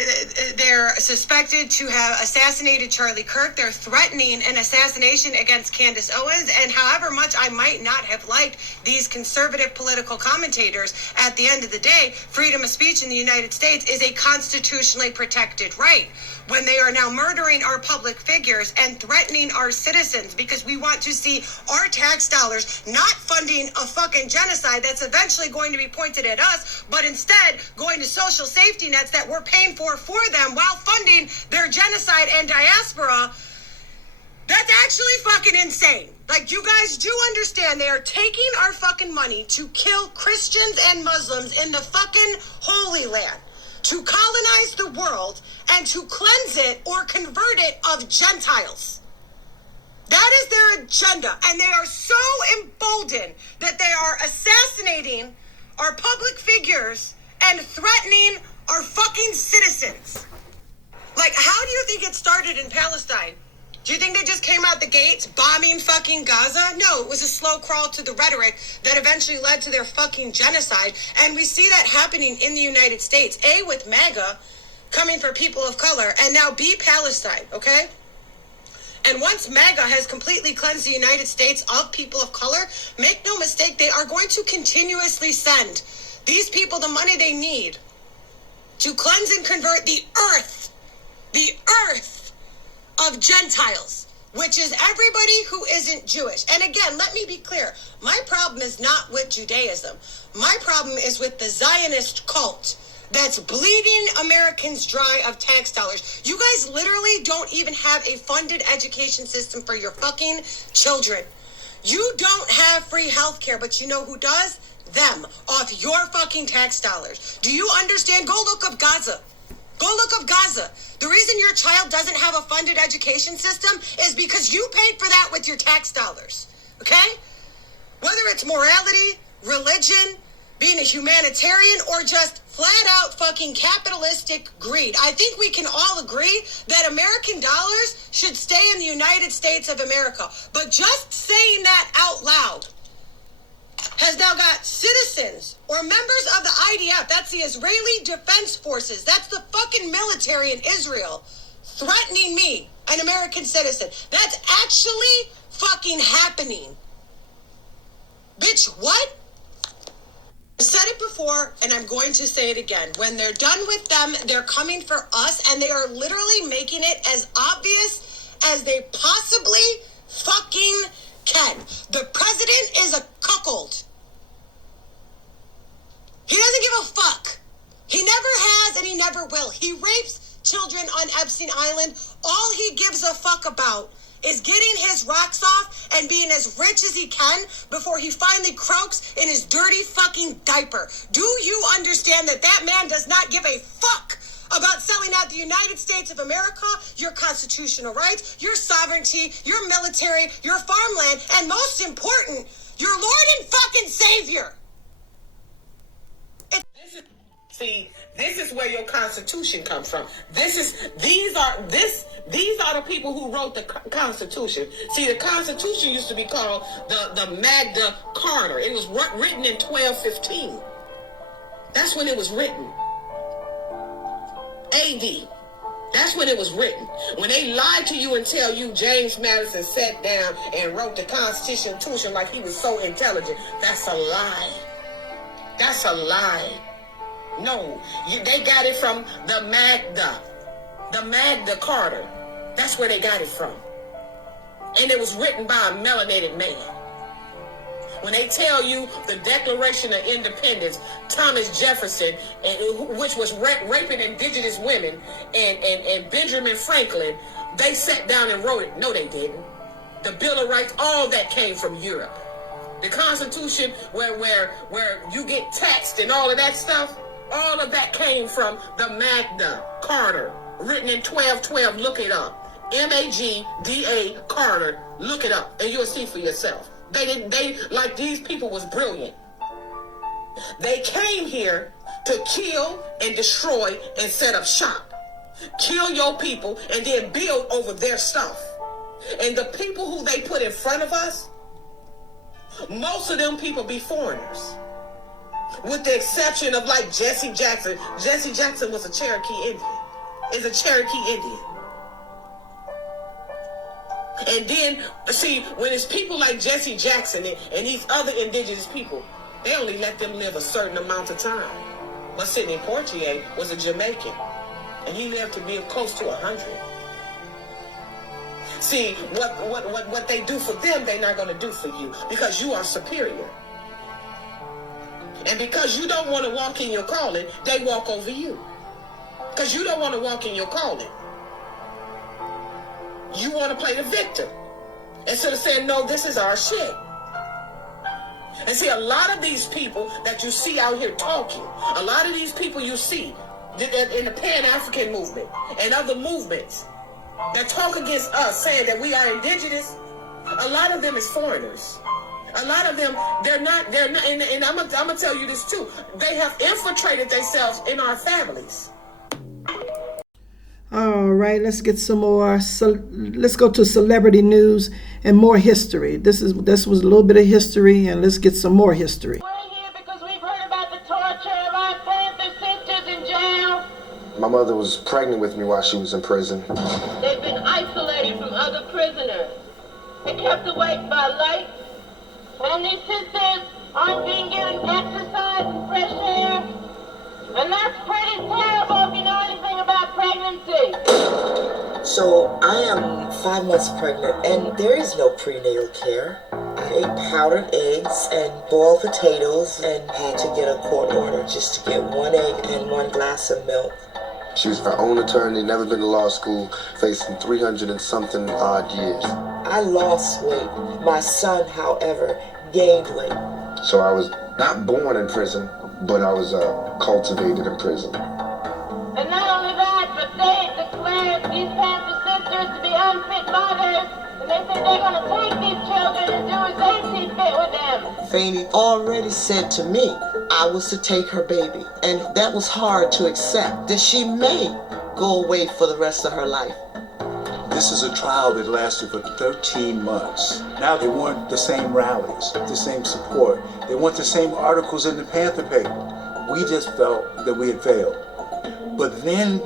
they're suspected to have assassinated Charlie Kirk. They're threatening an assassination against Candace Owens. And however much I might not have liked these conservative political commentators, at the end of the day, freedom of speech in the United States is a constitutionally protected right. When they are now murdering our public figures and threatening our citizens because we want to see our tax dollars not funding a fucking genocide that's eventually going to be pointed at us, but instead going to social safety nets that we're paying for them while funding their genocide and diaspora, that's actually fucking insane. Like, you guys do understand they are taking our fucking money to kill Christians and Muslims in the fucking Holy Land, to colonize the world and to cleanse it or convert it of Gentiles. That is their agenda. And they are so emboldened that they are assassinating our public figures and threatening our fucking citizens. Like, how do you think it started in Palestine? Do you think they just came out the gates bombing fucking Gaza? No, it was a slow crawl to the rhetoric that eventually led to their fucking genocide. And we see that happening in the United States. A, with MAGA coming for people of color, and now B, Palestine, okay? And once MAGA has completely cleansed the United States of people of color, make no mistake, they are going to continuously send these people the money they need to cleanse and convert the earth of Gentiles, which is everybody who isn't Jewish. And again, let me be clear. My problem is not with Judaism. My problem is with the Zionist cult that's bleeding Americans dry of tax dollars. You guys literally don't even have a funded education system for your fucking children. You don't have free health care, but you know who does? Them, off your fucking tax dollars. Do you understand? Go look up Gaza. Go look up Gaza. The reason your child doesn't have a funded education system is because you paid for that with your tax dollars. Okay? Whether it's morality, religion, being a humanitarian, or just flat out fucking capitalistic greed. I think we can all agree that American dollars should stay in the United States of America. But just saying that out loud has now got citizens or members of the IDF, that's the Israeli Defense Forces, that's the fucking military in Israel, threatening me, an American citizen. That's actually fucking happening. Bitch, what? I said it before, and I'm going to say it again. When they're done with them, they're coming for us, and they are literally making it as obvious as they possibly fucking can. The president is a cuckold. He doesn't give a fuck. He never has, and he never will. He rapes children on Epstein Island. All he gives a fuck about is getting his rocks off and being as rich as he can before he finally croaks in his dirty fucking diaper. Do you understand that that man does not give a fuck about selling out the United States of America, your constitutional rights, your sovereignty, your military, your farmland, and most important, your Lord and fucking Savior? See, this is where your Constitution comes from. These are the people who wrote the Constitution. See, the Constitution used to be called the Magna Carta. It was written in 1215. That's when it was written. AD. That's when it was written. When they lied to you and tell you James Madison sat down and wrote the Constitution like he was so intelligent, that's a lie. That's a lie. No, they got it from the Magna Carta. That's where they got it from. And it was written by a melanated man. When they tell you the Declaration of Independence, Thomas Jefferson, which was raping indigenous women, and Benjamin Franklin, they sat down and wrote it. No, they didn't. The Bill of Rights, all that came from Europe. The Constitution, where you get taxed and all of that stuff, all of that came from the Magna Carta, written in 1212. Look it up. Magda Carta. Look it up, and you'll see for yourself. They like these people was brilliant. They came here to kill and destroy and set up shop. Kill your people and then build over their stuff. And the people who they put in front of us, most of them people be foreigners. With the exception of like Jesse Jackson. Jesse Jackson was a Cherokee Indian. Is a Cherokee Indian. And then, see, when it's people like Jesse Jackson and these other indigenous people, they only let them live a certain amount of time. But Sidney Poitier was a Jamaican, and he lived to be close to 100. See, what they do for them, they're not going to do for you, because you are superior. And because you don't want to walk in your calling, they walk over you. Because you don't want to walk in your calling. You want to play the victim. Instead of saying, no, this is our shit. And see, a lot of these people that you see out here talking, a lot of these people you see in the Pan-African movement and other movements that talk against us, saying that we are indigenous, a lot of them is foreigners. A lot of them, they're not, and I'm gonna tell you this too. They have infiltrated themselves in our families. All right, let's get some more. Let's go to celebrity news and more history. This was a little bit of history, and let's get some more history. We're here because we've heard about the torture of our Panther sisters in jail. My mother was pregnant with me while she was in prison. They've been isolated from other prisoners. They're kept awake by light. And these sisters aren't being given exercise and fresh air. And that's pretty terrible if you know anything about pregnancy. So I am 5 months pregnant, and there is no prenatal care. I ate powdered eggs and boiled potatoes and had to get a court order just to get 1 egg and 1 glass of milk. She was her own attorney, never been to law school, facing 300 and something odd years. I lost weight. My son, however, gained weight. So I was not born in prison, but I was cultivated in prison. And not only that, but they declared these Panther sisters to be unfit mothers, and they said they're going to take these children and do as they see fit with them. Fanny already said to me I was to take her baby, and that was hard to accept, that she may go away for the rest of her life. This is a trial that lasted for 13 months. Now they want the same rallies, the same support. They want the same articles in the Panther paper. We just felt that we had failed. But then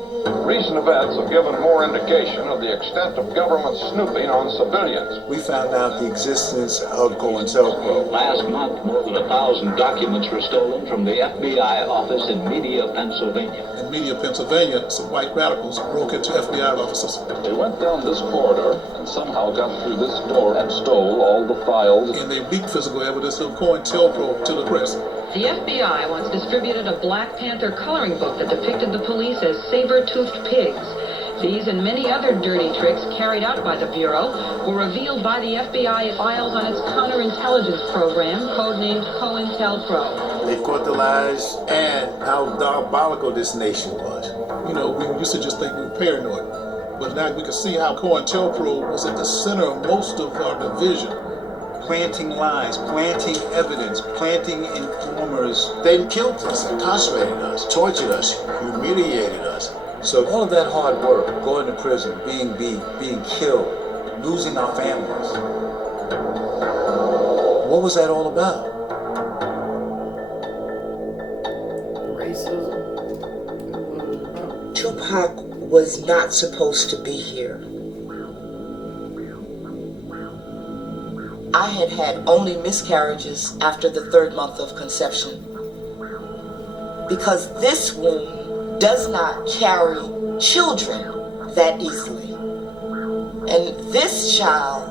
recent events have given more indication of the extent of government snooping on civilians. we found out the existence of COINTELPRO. Last month, more than 1,000 documents were stolen from the FBI office in Media, Pennsylvania. In Media, Pennsylvania, some white radicals broke into FBI offices. They went down this corridor and somehow got through this door and stole all the files. And they leaked physical evidence of COINTELPRO to the press. The FBI once distributed a Black Panther coloring book that depicted the police as saber-toothed pigs. These and many other dirty tricks carried out by the Bureau were revealed by the FBI files on its counterintelligence program, codenamed COINTELPRO. They caught the lies and how diabolical this nation was. You know, we used to just think we were paranoid. But now we can see how COINTELPRO was at the center of most of our division. Planting lies, planting evidence, planting informers. They killed us, incarcerated us, tortured us, humiliated us. So all of that hard work, going to prison, being beat, being killed, losing our families. What was that all about? Tupac was not supposed to be here. I had had only miscarriages after the 3rd month of conception, because this womb does not carry children that easily. And this child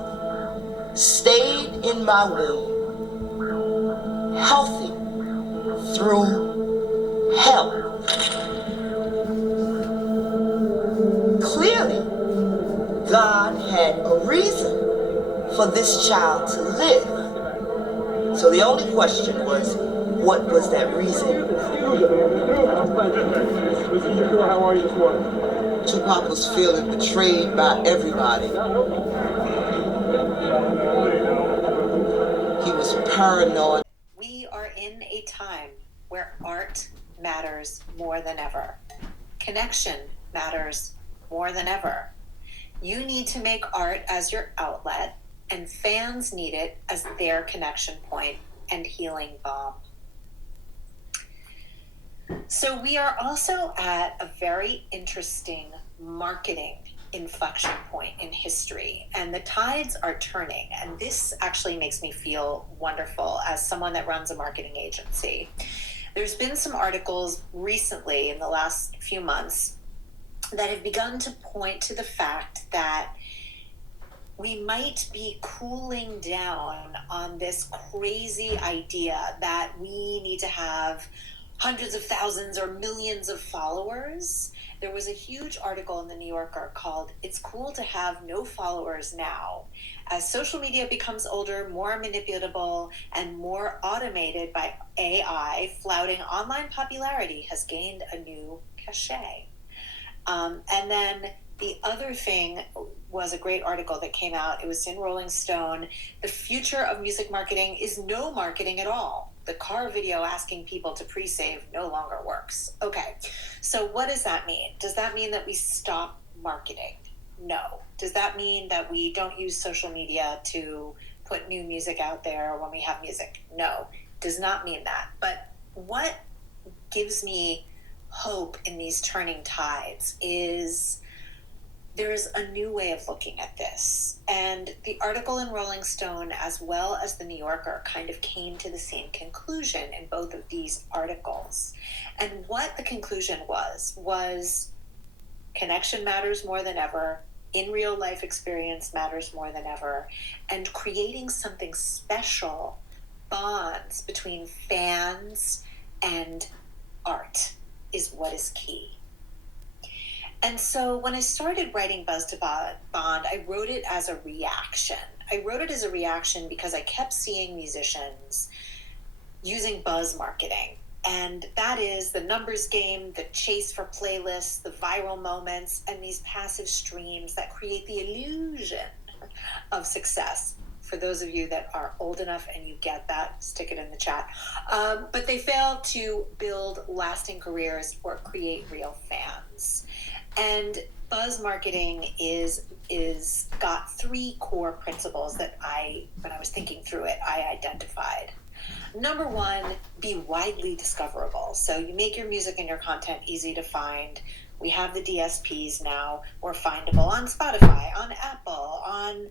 stayed in my womb healthy through hell. Clearly, God had a reason for this child to live. So the only question was, what was that reason? How are you this morning? Tupac was feeling betrayed by everybody. He was paranoid. We are in a time where art matters more than ever. Connection matters more than ever. You need to make art as your outlet, and fans need it as their connection point and healing balm. So we are also at a very interesting marketing inflection point in history, and the tides are turning, and this actually makes me feel wonderful as someone that runs a marketing agency. There's been some articles recently in the last few months that have begun to point to the fact that we might be cooling down on this crazy idea that we need to have hundreds of thousands or millions of followers. There was a huge article in the New Yorker called "It's Cool to Have No Followers Now." As social media becomes older, more manipulatable, and more automated by AI, flouting online popularity has gained a new cachet. And then the other thing was a great article that came out. It was in Rolling Stone. The future of music marketing is no marketing at all. The car video asking people to pre-save no longer works. Okay, so what does that mean? Does that mean that we stop marketing? No. Does that mean that we don't use social media to put new music out there when we have music? No, does not mean that. But what gives me hope in these turning tides is there's a new way of looking at this. And the article in Rolling Stone, as well as the New Yorker, kind of came to the same conclusion in both of these articles. And what the conclusion was connection matters more than ever, in real life experience matters more than ever, and creating something special bonds between fans and art is what is key. And so when I started writing Buzz to Bond, I wrote it as a reaction. I wrote it as a reaction because I kept seeing musicians using buzz marketing. And that is the numbers game, the chase for playlists, the viral moments, and these passive streams that create the illusion of success. For those of you that are old enough and you get that, stick it in the chat. But they fail to build lasting careers or create real fans. And buzz marketing is got three core principles that when I was thinking through it, I identified. Number one, be widely discoverable. So you make your music and your content easy to find. We have the DSPs now. We're findable on Spotify, on Apple, on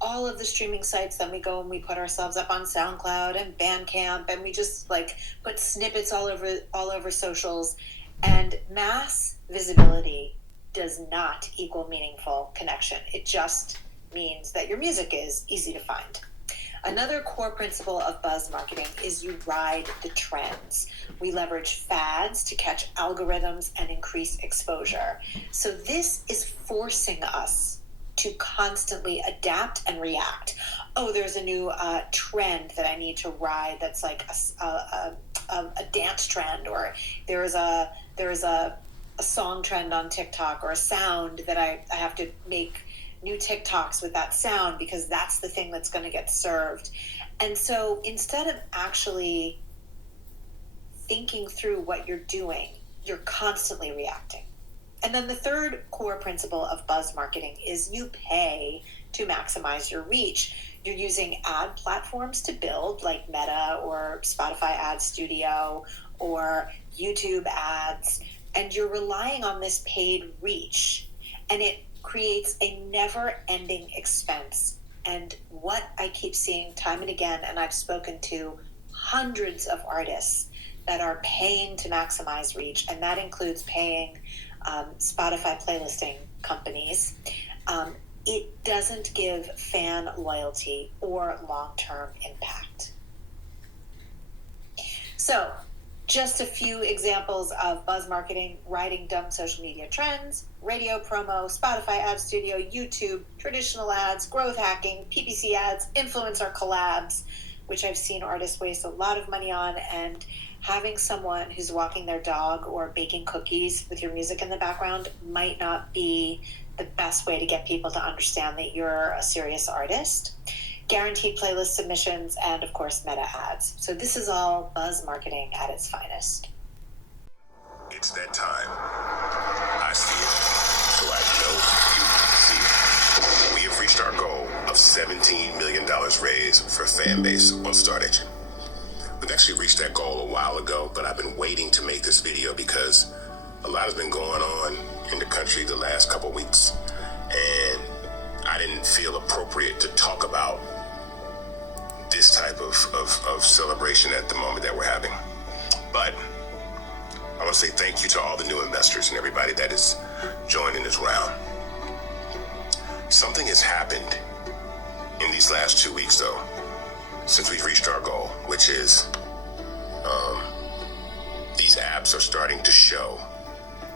all of the streaming sites. Then we go and we put ourselves up on SoundCloud and Bandcamp, and we just put snippets all over socials. And mass visibility does not equal meaningful connection. It just means that your music is easy to find. Another core principle of buzz marketing is you ride the trends. We leverage fads to catch algorithms and increase exposure. So this is forcing us to constantly adapt and react. Oh, there's a new trend that I need to ride that's like a dance trend, or there is a song trend on TikTok, or a sound that I have to make new TikToks with that sound because that's the thing that's going to get served. And so instead of actually thinking through what you're doing, you're constantly reacting. And then the third core principle of buzz marketing is you pay to maximize your reach. You're using ad platforms to build, like Meta or Spotify Ad Studio or YouTube ads, and you're relying on this paid reach. And it creates a never-ending expense. And what I keep seeing time and again, and I've spoken to hundreds of artists that are paying to maximize reach, and that includes paying Spotify playlisting companies, it doesn't give fan loyalty or long-term impact. So, just a few examples of buzz marketing: riding dumb social media trends, radio promo, Spotify Ad Studio, YouTube, traditional ads, growth hacking, PPC ads, influencer collabs, which I've seen artists waste a lot of money on, and having someone who's walking their dog or baking cookies with your music in the background might not be the best way to get people to understand that you're a serious artist. Guaranteed playlist submissions, and of course Meta ads. So this is all buzz marketing at its finest. It's that time. I see it, so I know you see it. We have reached our goal of $17 million raised for Fanbase on StartEngine. We've actually reached that goal a while ago, but I've been waiting to make this video because a lot has been going on in the country the last couple weeks, and I didn't feel appropriate to talk about this type of celebration at the moment that we're having. But I want to say thank you to all the new investors and everybody that is joining this round. Something has happened in these last 2 weeks, though, since we've reached our goal, which is these apps are starting to show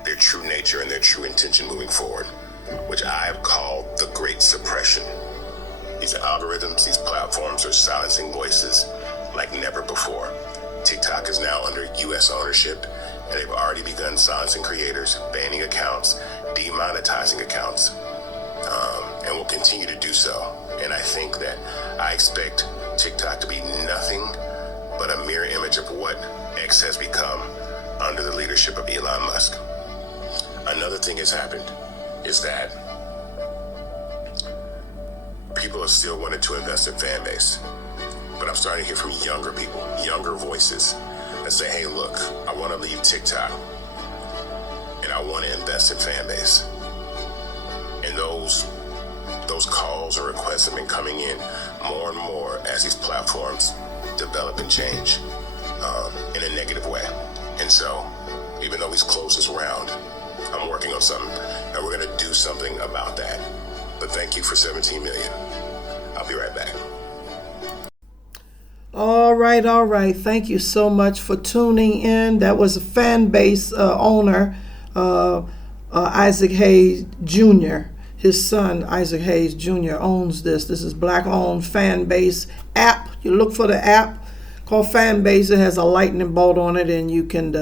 their true nature and their true intention moving forward, which I have called the Great Suppression. These algorithms, these platforms are silencing voices like never before. TikTok is now under US ownership, and they've already begun silencing creators, banning accounts, demonetizing accounts, and will continue to do so. And I expect TikTok to be nothing but a mirror image of what X has become under the leadership of Elon Musk. Another thing has happened is that people are still wanting to invest in Fanbase, but I'm starting to hear from younger people, younger voices that say, hey, look, I want to leave TikTok and I want to invest in Fanbase. And those calls or requests have been coming in more and more as these platforms develop and change in a negative way. And so, even though he's closed this round, I'm working on something, and we're going to do something about that. But thank you for 17 million. I'll be right back. All right. Thank you so much for tuning in. That was a fan base owner, Isaac Hayes Jr. His son, Isaac Hayes Jr., owns this. This is Black-owned fan base app. You look for the app called Fanbase. It has a lightning bolt on it, and you can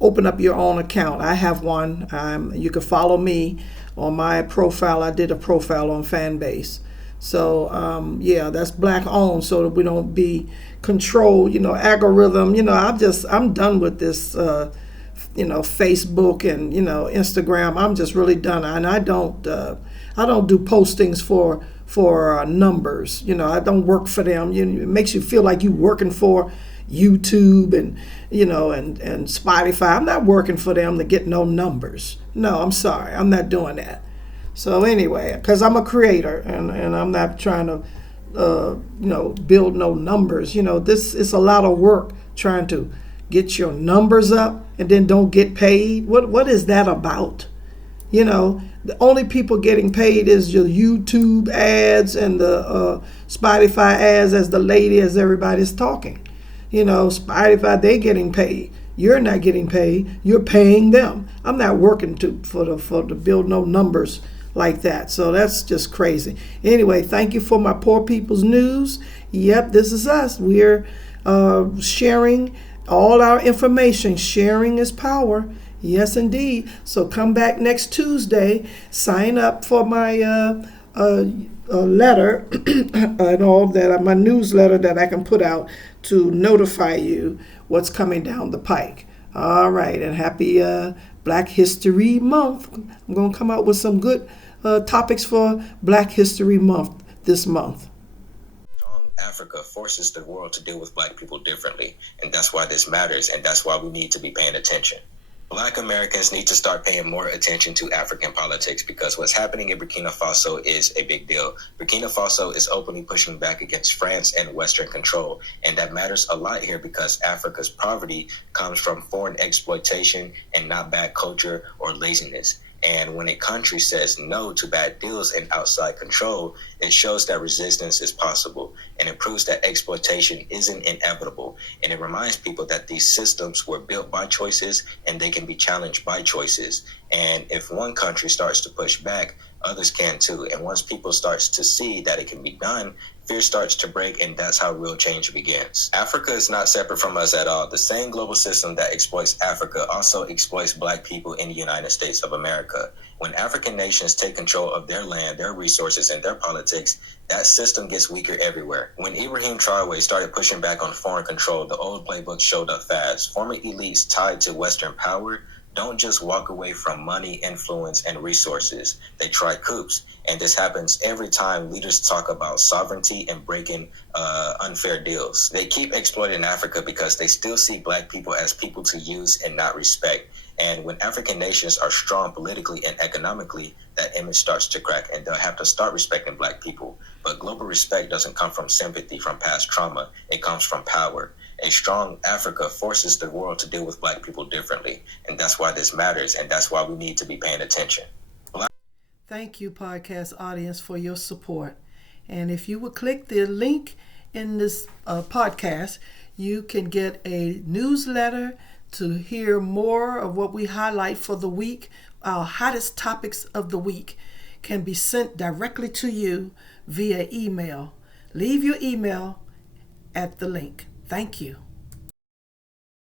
open up your own account. I have one. You can follow me on my profile. I did a profile on Fanbase. So yeah, that's Black-owned, so that we don't be controlled. Algorithm. I'm done with this. Facebook and Instagram. I'm just really done, and I don't do postings for numbers. I don't work for them. It makes you feel like you're working for YouTube and and Spotify. I'm not working for them to get no numbers. No, I'm sorry, I'm not doing that. So anyway, because I'm a creator and I'm not trying to build no numbers. This is a lot of work trying to get your numbers up and then don't get paid. What is that about? The only people getting paid is your YouTube ads and the Spotify ads, as everybody's talking. Spotify, they getting paid. You're not getting paid. You're paying them. I'm not working to build no numbers like that. So that's just crazy. Anyway, thank you for my Poor People's News. Yep, this is us. We're sharing all our information. Sharing is power. Yes, indeed. So come back next Tuesday. Sign up for my letter and all that, my newsletter that I can put out to notify you what's coming down the pike. All right, and happy Black History Month. I'm going to come out with some good topics for Black History Month this month. Africa forces the world to deal with Black people differently, and that's why this matters, and that's why we need to be paying attention. Black Americans need to start paying more attention to African politics, because what's happening in Burkina Faso is a big deal. Burkina Faso is openly pushing back against France and Western control, and that matters a lot here because Africa's poverty comes from foreign exploitation and not bad culture or laziness. And when a country says no to bad deals and outside control, it shows that resistance is possible, and it proves that exploitation isn't inevitable. And it reminds people that these systems were built by choices and they can be challenged by choices. And if one country starts to push back, others can too. And once people starts to see that it can be done, fear starts to break, and that's how real change begins. Africa is not separate from us at all. The same global system that exploits Africa also exploits Black people in the United States of America. When African nations take control of their land, their resources, and their politics, that system gets weaker everywhere. When Ibrahim Traoré started pushing back on foreign control, the old playbook showed up fast. Former elites tied to Western power don't just walk away from money, influence, and resources. They try coups. And this happens every time leaders talk about sovereignty and breaking unfair deals. They keep exploiting Africa because they still see Black people as people to use and not respect. And when African nations are strong politically and economically, that image starts to crack, and they'll have to start respecting Black people. But global respect doesn't come from sympathy from past trauma. It comes from power. A strong Africa forces the world to deal with Black people differently. And that's why this matters, and that's why we need to be paying attention. Thank you, podcast audience, for your support. And if you would click the link in this podcast, you can get a newsletter to hear more of what we highlight for the week. Our hottest topics of the week can be sent directly to you via email. Leave your email at the link. Thank you.